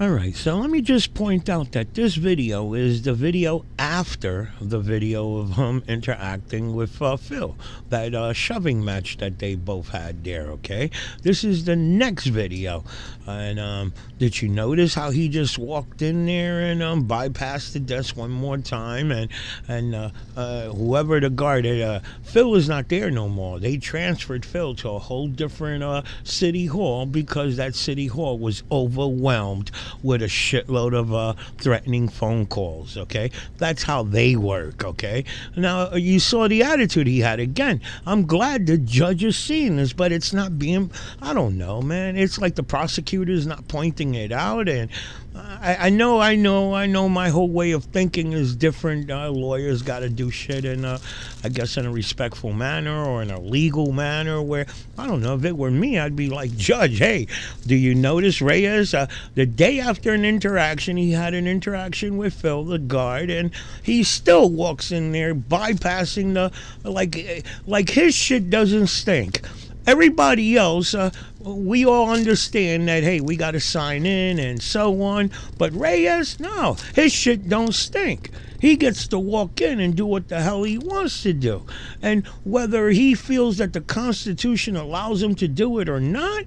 All right, so let me just point out that this video is the video after the video of him interacting with Phil, that shoving match that they both had there, okay? This is the next video. And did you notice how he just walked in there and bypassed the desk one more time? And whoever the guard, Phil is not there no more. They transferred Phil to a whole different city hall because that city hall was overwhelmed with a shitload of threatening phone calls, okay? That's how they work, okay? Now, you saw the attitude he had. Again, I'm glad the judge is seeing this, but it's not being, I don't know, man. It's like the prosecutor's not pointing it out, and I know my whole way of thinking is different. Lawyers got to do shit in, I guess, in a respectful manner or in a legal manner where, I don't know, if it were me, I'd be like, Judge, hey, do you notice Reyes? The day after an interaction, he had an interaction with Phil, the guard, and he still walks in there bypassing the, like his shit doesn't stink. Everybody else, we all understand that, hey, we got to sign in and so on. But Reyes, no, his shit don't stink. He gets to walk in and do what the hell he wants to do. And whether he feels that the Constitution allows him to do it or not,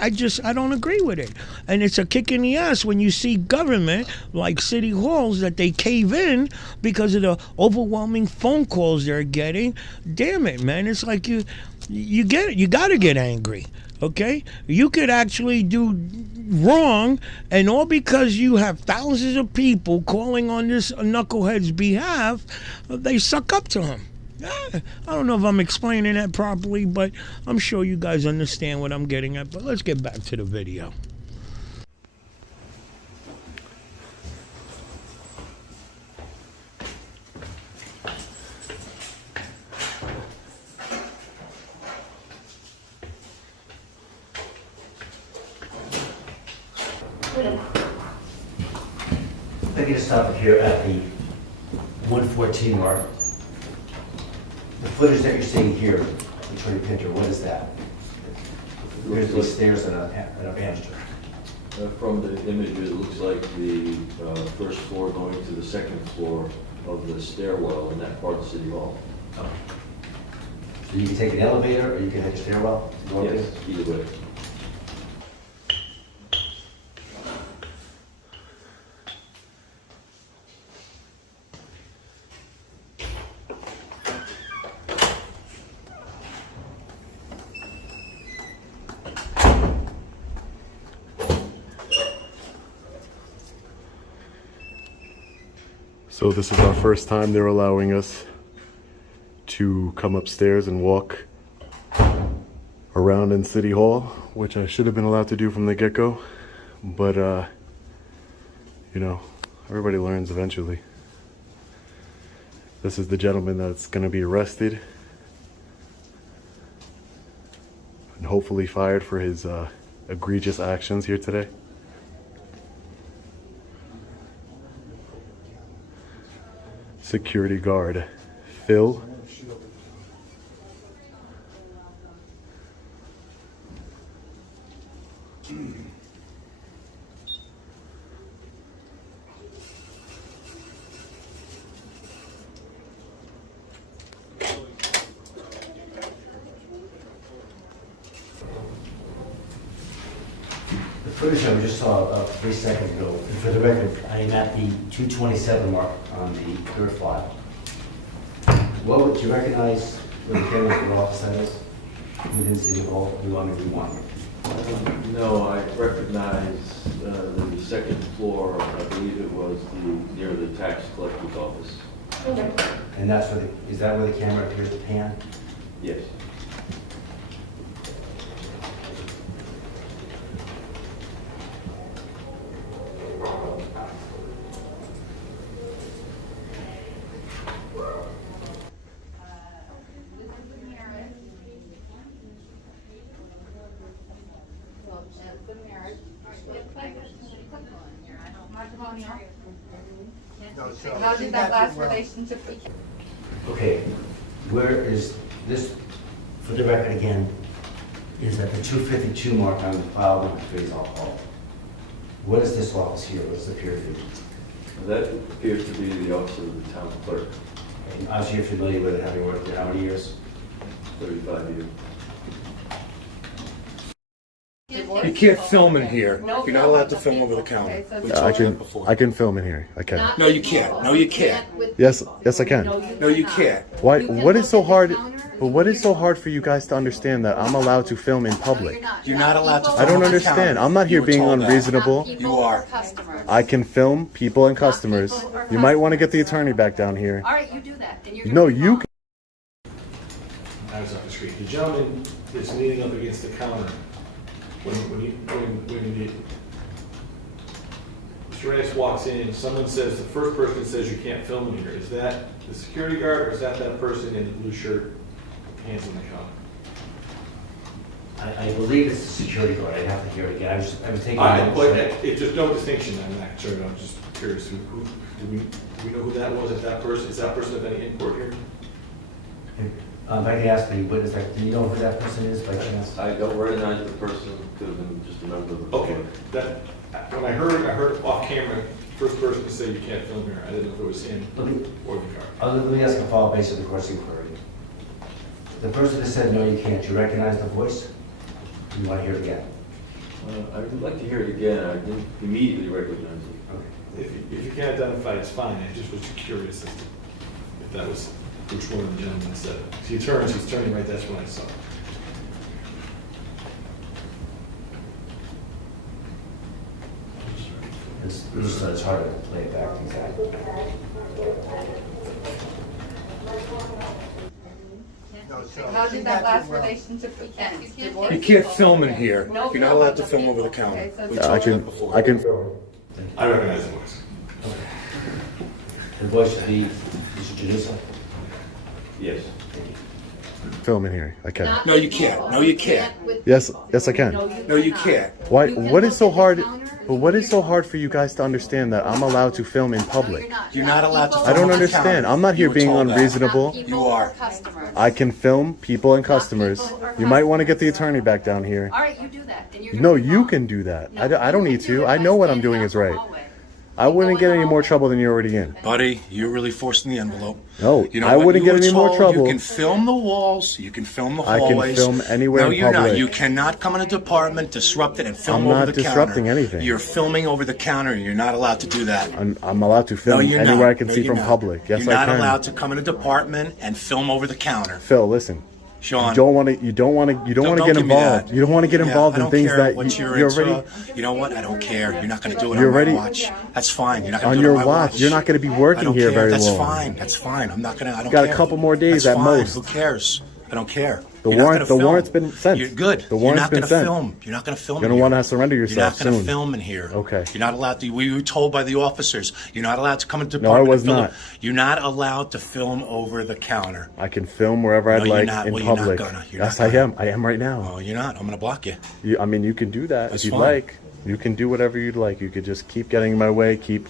I don't agree with it. And it's a kick in the ass when you see government, like city halls, that they cave in because of the overwhelming phone calls they're getting. Damn it, man. It's like you get it. You got to get angry, okay? You could actually do wrong, and all because you have thousands of people calling on this knucklehead's behalf, they suck up to him. I don't know if I'm explaining that properly, but I'm sure you guys understand what I'm getting at. But let's get back to the video. I can stop it here at the 114 mark. The footage that you're seeing here, Attorney Pinter, what is that? There's these stairs and a banister. From the image, it looks like the first floor going to the second floor of the stairwell in that part of City Hall. Oh. So you can take an elevator, or you can hit a stairwell? Yes, either way. So this is our first time they're allowing us to come upstairs and walk around in City Hall, which I should have been allowed to do from the get-go. But, you know, everybody learns eventually. This is the gentleman that's going to be arrested and hopefully fired for his egregious actions here today. Security guard Phil. The footage I just saw 3 seconds ago, for the record, I am at the 227 mark on the third file. What would you recognize where the camera for office that is? Within City Hall, we want to rewind. No, I recognize the second floor, I believe it was near the tax collector's office. And that's where is that where the camera appears to pan? Yes. How did that last relationship begin? Okay, where is this, for the record again, is at the 252 mark on the file number 3 is all. What is this office here? What's the period? That appears to be the office of the town clerk. And obviously you're familiar with it, having worked there how many years? 35 years. You can't film in here. You're not allowed to film over the counter. We told you that before. I can film in here. I can. No, you can't. No, you can't. Yes, I can. No, you can't. Why? What is so hard? But what is so hard for you guys to understand that I'm allowed to film in public? You're not allowed to film I don't over the understand. counter. I'm not here You were being told that. unreasonable. You are. I can film people and customers. You might want to get the attorney back down here. All right, you do that. And you're No, you can. I was off the screen. The gentleman is leaning up against the counter. When Mr. Reyes walks in, someone says, the first person says you can't film in here. Is that the security guard or is that person in the blue shirt, hands on the counter? I believe it's the security guard. I'd have to hear it again. I was taking It's just no distinction. I'm not concerned. I'm just curious. Do we know who that was? Is that person of any import here? If I can ask the witness, do you know who that person is by chance? I don't recognize the person, could have been just a member of the Okay, board. when I heard off camera, first person to say you can't film here. I didn't know if it was him or the guard. Let me ask a follow-up based on the course inquiry. The person that said no, you can't, do you recognize the voice? Do you want to hear it again? I would like to hear it again. I didn't immediately recognize it. Okay. If you can't identify, it's fine. I just was curious as to if that was which one of the gentlemen said it. He's turning right, that's when I saw it. It's hard to play it back exactly. How did that last relationship begin? You can't film in here. You're not allowed to film over the counter. We told you that before. I can. I recognize the voice. The voice should be Mr. Janusa? Yes. Film in here. I can. No, you can't. No, you can't. Yes, I can. No, you can't. Why? What is so hard? But what is so hard for you guys to understand that I'm allowed to film in public? You're not allowed to film I don't over the understand. counter. I'm not You here were being told that. unreasonable. You are. I can film people and customers. You might want to get the attorney back down here. All right, you do that. And you're No, you can do that. I don't need to. I know what I'm doing is right. I wouldn't get any more trouble than you're already in. Buddy, you're really forcing the envelope. No, You know I what? wouldn't You get were any more told trouble. You can film the walls. You can film the I can hallways. film anywhere No, in you're not. public. You cannot come in a department, disrupt it, and film I'm over not the counter. disrupting anything. You're filming over the counter, and you're not allowed to do that. I'm allowed to No, film you're anywhere not. I can No, see you're from not. public. Yes, you're I not can. allowed to come in a department and film over the counter. Phil, listen. Sean, You don't want to get give me involved. that. You don't want to get Yeah, involved I in don't things care that what you're you're into. already You know what? I don't care. You're not going to do it You're on already- my watch. That's fine. You're not on going to do your it on my watch. You're not going to be I working don't here care. very That's long. fine. That's fine. I'm not going to. I don't Got a care. couple more days That's at fine. most. Who cares? I don't care. The You're not warrant, the gonna warrant's film. been sent. You're good. The You're warrant's not been gonna sent. film. You're not going to film. You're gonna want to surrender yourself You're not going soon. to film in here. Okay. You're not allowed to. We were told by the officers. You're not allowed to come into the No, I department. was and film. not. You're not allowed to film over the counter. I can film wherever I'd No, you're like not. in Well, you're not public. gonna. You're Yes, not I am. I am right now. Oh, you're not. I'm going to block you. I mean, you can do that That's if you'd fine. like. You can do whatever you'd like. You could just keep getting in my way. Keep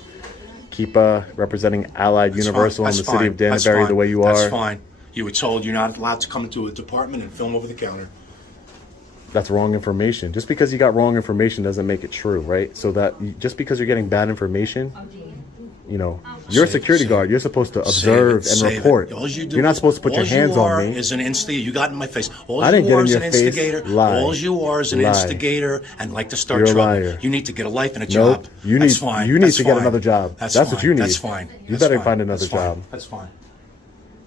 representing Allied That's Universal fine. in the That's city of fine. That's Danbury fine. the way you That's are. fine. You were told you're not allowed to come into a department and film over the counter. That's wrong information. Just because you got wrong information doesn't make it true, right? So that just because you're getting bad information, you know, you're a security guard. You're supposed to observe and report. You're not supposed to put your hands on me. Is an instigator. You got in my face. All I didn't you get are in is your an face. instigator. Lie. All you are is an Lie. instigator and like to start You're a trouble. liar. You need to get a life and a Nope. job. You That's need fine. you need That's to get fine. another job. That's what fine. you need. That's fine. You That's better fine. find another That's fine. job. That's fine.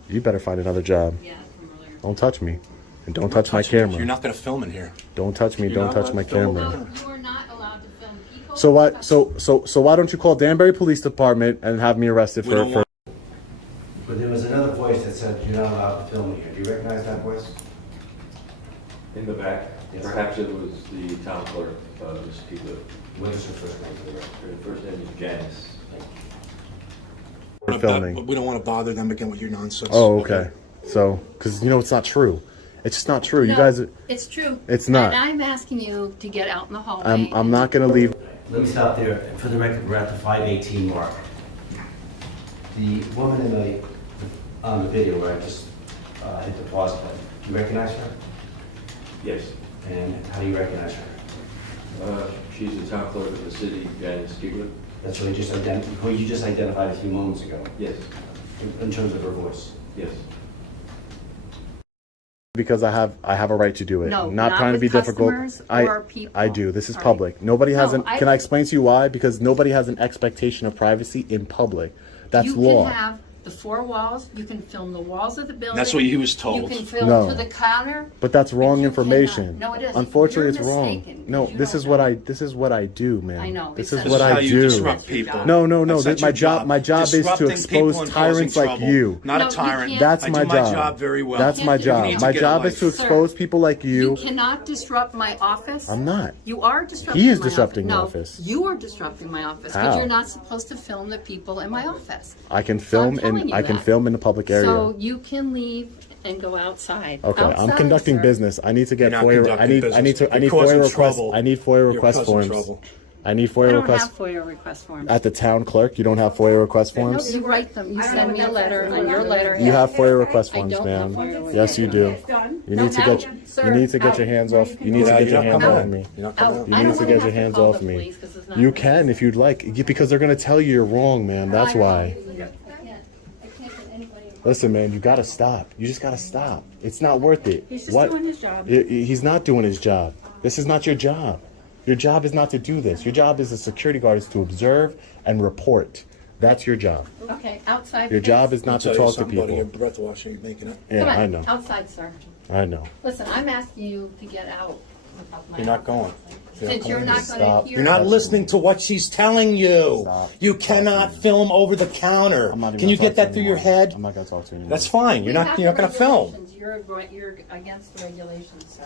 You better find another job. Don't touch me. And don't touch my Touching you. camera. You're not going to film in here. Don't touch me. You're Don't not touch allowed my to film. camera. You are not allowed to film people. So what? So why don't you call Danbury Police Department and have me arrested for? But there was another voice that said you're not allowed to film here. Do you recognize that voice? In the back, Yes. perhaps it was the town clerk, Ms. Piglet. What is her first name for the record? Her first name is Janice. For filming. We don't want to bother them again with your nonsense. Oh, okay. So, because it's not true. It's just not true. You No, guys. It's true. It's not. And I'm asking you to get out in the hallway. I'm not gonna leave. Let me stop there. For the record, we're at the 5:18 mark. The woman on the video where I just hit the pause button, do you recognize her? Yes. And how do you recognize her? She's the town clerk of the city, Janice Piglet. That's what you just identified a few moments ago. Yes. In terms of her voice. Yes. Because I have a right to do it. No, not not trying to with be difficult. customers or people. I do. This is All right. public. Nobody has No, an. Can I explain to you why? Because nobody has an expectation of privacy in public. That's you law. can have the four walls. You can film the walls of the building. That's what he was told. You can film No. to the counter. But that's wrong you information. cannot. No, it isn't. Unfortunately, You're it's wrong. mistaken, No, you this know is what I do, man. I know, This because is what This is I how you do. disrupt people. No. That's My your job. My job is to Disrupting expose people and tyrants causing like trouble. you. Not No, a you tyrant. can't. That's I my do my job. job very well. That's my You job. need to My get a job is life. to expose people like You you. cannot disrupt my office. I'm not. You are disrupting. He is my disrupting office. my No, office. you are disrupting my office How? because you're not supposed to film the people in my office. I can So I'm film telling in. you I can that. film in the public area. So you can leave and go outside. Okay, I'm Outside, conducting sir. business. I need to get You're not FOIA. conducting I need business. FOIA You're requests. causing I need FOIA You're request causing forms. trouble. I need I FOIA don't requests have FOIA request forms. at the town clerk. You don't have FOIA request No, forms. you write them. You send me a letter, and your letter. You have FOIA request I forms, don't have ma'am. FOIA request Yes, you do. You No, need to out, get. sir, You need to get your out. hands off. You need to Yeah, get you're your not hands coming off in. me. You're not Out. coming in. You I need don't to wanna get have your to hands call off the me. police 'cause it's not You right. can if you'd like, because they're going to tell you you're wrong, man. That's why. Listen, man, you got to stop. You just got to stop. It's not worth it. He's just doing his job. He's not doing his job. This is not your job. Your job is not to do this. Your job as a security guard is to observe and report. That's your job. Okay, outside. Your please. job is not to Tell you talk to something, buddy, people. Your breath washing, you're making it. Yeah, Come on, I know. outside, sir. I know. Listen, I'm asking you to get out of my You're not going. Since you're not going Stop. to hear. You're not listening to what she's telling you. Stop. You cannot film over the counter. I'm not even Can you gonna get talk to that through your anymore. head? I'm not going to talk to you anymore. That's fine. You're not going to film. You're against the regulations, sir.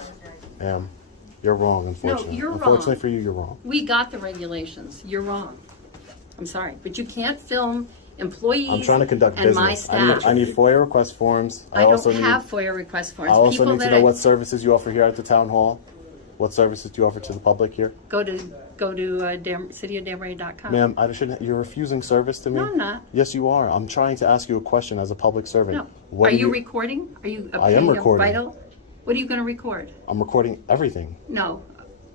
Ma'am, you're wrong, unfortunately. you're wrong. Unfortunately for you, you're wrong. We got the regulations. You're wrong. I'm sorry, but you can't film employees I'm trying to conduct and my business. staff. I need FOIA request forms. I also don't need. have FOIA request forms. I also People need to that know what services you offer here at the town hall. What services do you offer to the public here? go to cityofdanbury.com. Ma'am, I shouldn't. You're refusing service to me. No, I'm not. Yes, you are. I'm trying to ask you a question as a public servant. No. What Are do you recording? Are you? I am a recording. Vital? What are you going to record? I'm recording everything. No,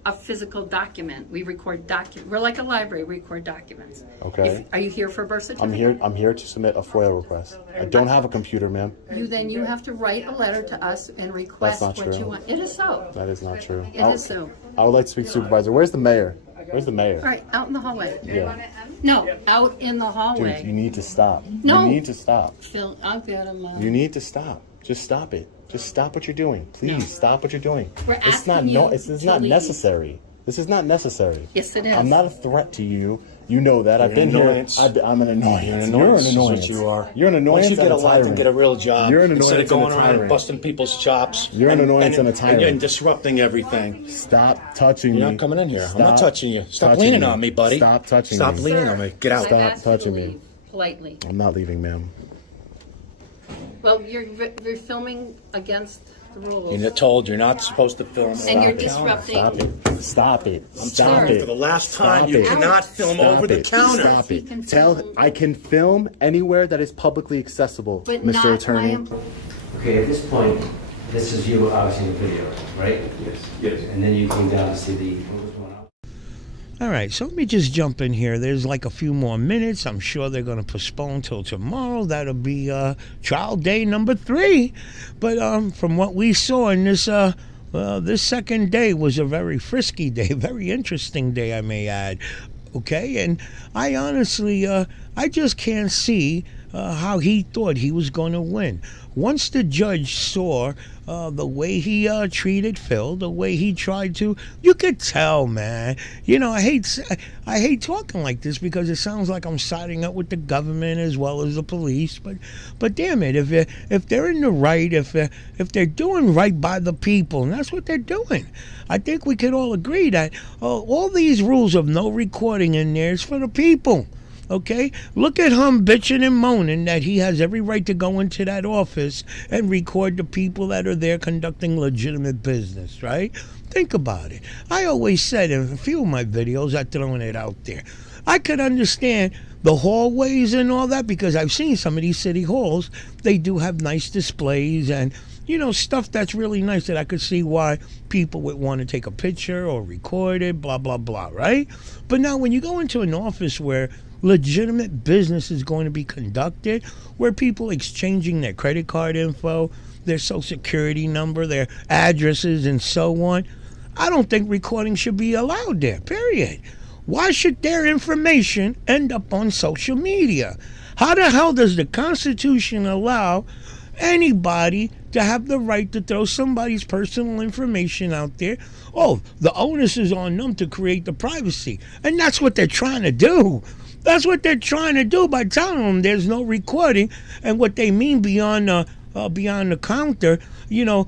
a physical document. We record document. We're like a library. We record documents. Okay. Are you here for a birth certificate? I'm here to submit a FOIA request. I don't have a computer, ma'am. You have to write a letter to us and request That's not what true. you want. It is so. That is not true. It is so. I would like to speak to supervisor. Where's the mayor? Where's the mayor? All right, out in the hallway. Yeah. No, out in the hallway. Dude, you need to stop. No. You need to stop. Phil, I'll get him. You need to stop. Just stop it. Just stop what you're doing. Please No. stop what you're doing. We're It's not asking you This is to not leave. necessary. This is not necessary. Yes, it is. I'm not a threat to you You know that. I've You're been an here. annoyance. I'm an annoyance. You're an annoyance. You're an annoyance. Is what you are. You're an annoyance. Once you get and a life and tyrant. get a real job, You're an instead of annoyance and a going around and tyrant. busting people's chops. You're an annoyance and a tyrant. And disrupting everything. Stop touching me. You're not coming in here. I'm not Stop touching you. Stop touching leaning me. on me, buddy. Stop touching Stop me. leaning on me. Get out. I've Stop asked you to touching me. leave politely. I'm not leaving, ma'am. Well, you're filming against the rules. You're told you're not supposed to film. And you're Stop it. disrupting. Stop it. Stop it. I'm Stop telling you it. for the last time, Stop you it. cannot film Stop over the it. counter. Stop it. I can film anywhere that is publicly accessible, But Mr. not my Attorney. Okay, at this point, this is you obviously in the video, right? Yes, yes. And then you came down to see what was going on. All right, so let me just jump in here. There's like a few more minutes. I'm sure they're going to postpone till tomorrow. That'll be trial day number 3. But from what we saw in this this second day was a very frisky day, very interesting day, I may add. Okay, and I honestly, I just can't see how he thought he was going to win. Once the judge saw the way he treated Phil, the way he tried to, you could tell, man. You know, I hate talking like this because it sounds like I'm siding up with the government as well as the police. But damn it, if they're in the right, if they're doing right by the people, and that's what they're doing, I think we could all agree that all these rules of no recording in there is for the people. Okay, look at him bitching and moaning that he has every right to go into that office and record the people that are there conducting legitimate business, right? Think about it. I always said in a few of my videos, I'm throwing it out there, I could understand the hallways and all that because I've seen some of these city halls. They do have nice displays and, you know, stuff that's really nice that I could see why people would want to take a picture or record it, blah, blah, blah, right? But now when you go into an office where legitimate business is going to be conducted, where people exchanging their credit card info, their social security number, their addresses, and so on, I don't think recording should be allowed there, period. Why should their information end up on social media? How the hell does the Constitution allow anybody to have the right to throw somebody's personal information out there? Oh, the onus is on them to create the privacy. And that's what they're trying to do. That's what they're trying to do by telling them there's no recording. And what they mean beyond the counter, you know,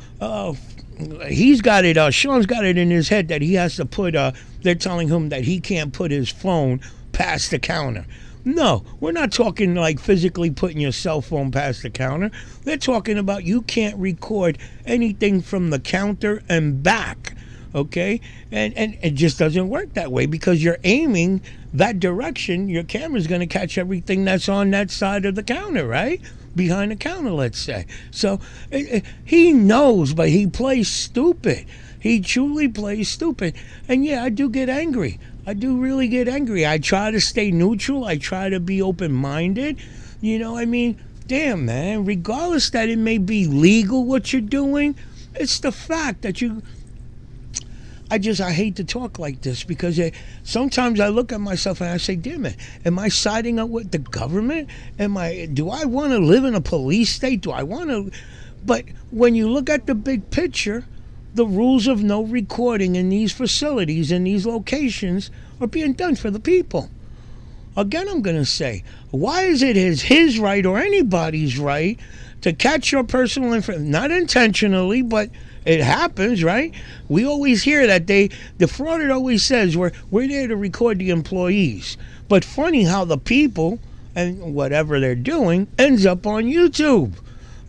he's got it, Sean's got it in his head that he has to put, they're telling him that he can't put his phone past the counter. No, we're not talking like physically putting your cell phone past the counter. They're talking about you can't record anything from the counter and back. Okay, and it just doesn't work that way because you're aiming that direction. Your camera's going to catch everything that's on that side of the counter, right? Behind the counter, let's say. So he knows, but he plays stupid. He truly plays stupid. And yeah, I do get angry. I do really get angry. I try to stay neutral. I try to be open-minded. You know, I mean, damn, man, regardless that it may be legal what you're doing, it's the fact that you... I hate to talk like this because sometimes I look at myself and I say, damn it, am I siding up with the government? Do I want to live in a police state? Do I want to? But when you look at the big picture, the rules of no recording in these facilities, in these locations, are being done for the people. Again, I'm going to say, why is it his right or anybody's right to catch your personal information? Not intentionally, but it happens, right? We always hear that the fraud always says we're there to record the employees. But funny how the people and whatever they're doing ends up on YouTube.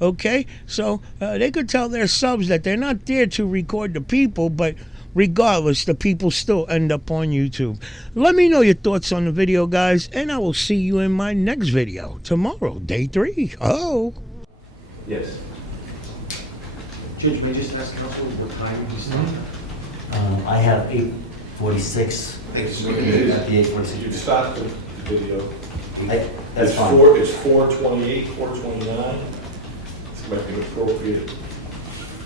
Okay? So they could tell their subs that they're not there to record the people, but regardless, the people still end up on YouTube. Let me know your thoughts on the video, guys, and I will see you in my next video tomorrow, day 3. Oh. Yes. Judge, may I just ask counsel what time you start? I have 8:46. Thanks. So At the 8:46. you stopped the video. That's It's fine. It's 4:28, 4:29. This might be an appropriate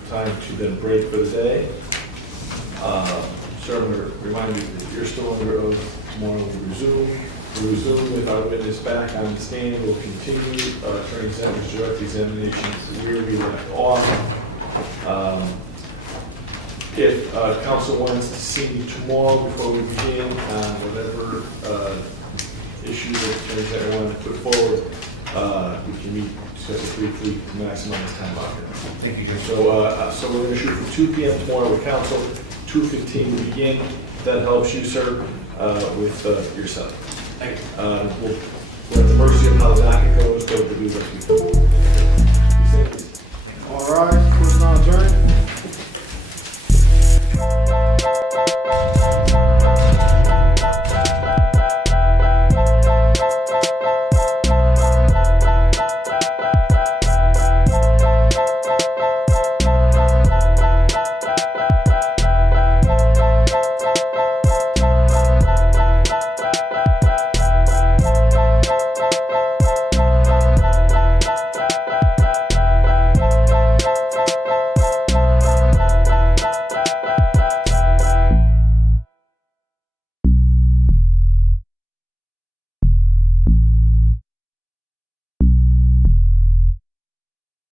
time to then break for the day. Sir, I'm going to remind you that you're still under oath. Tomorrow we resume. With our witness back on the stand, we'll continue Attorney General's direct examination where we left off. If counsel wants to see me tomorrow before we begin on whatever issue that Attorney Zetter wanted to put forward, we can meet, discuss it briefly, to maximize time out here. Thank you, Judge. So we're going to shoot for 2 p.m. tomorrow with counsel, 2:15 to begin. If that helps you, sir, with your son. Thank you. We're at the mercy of how the docket goes, so we'll do what we do. All right.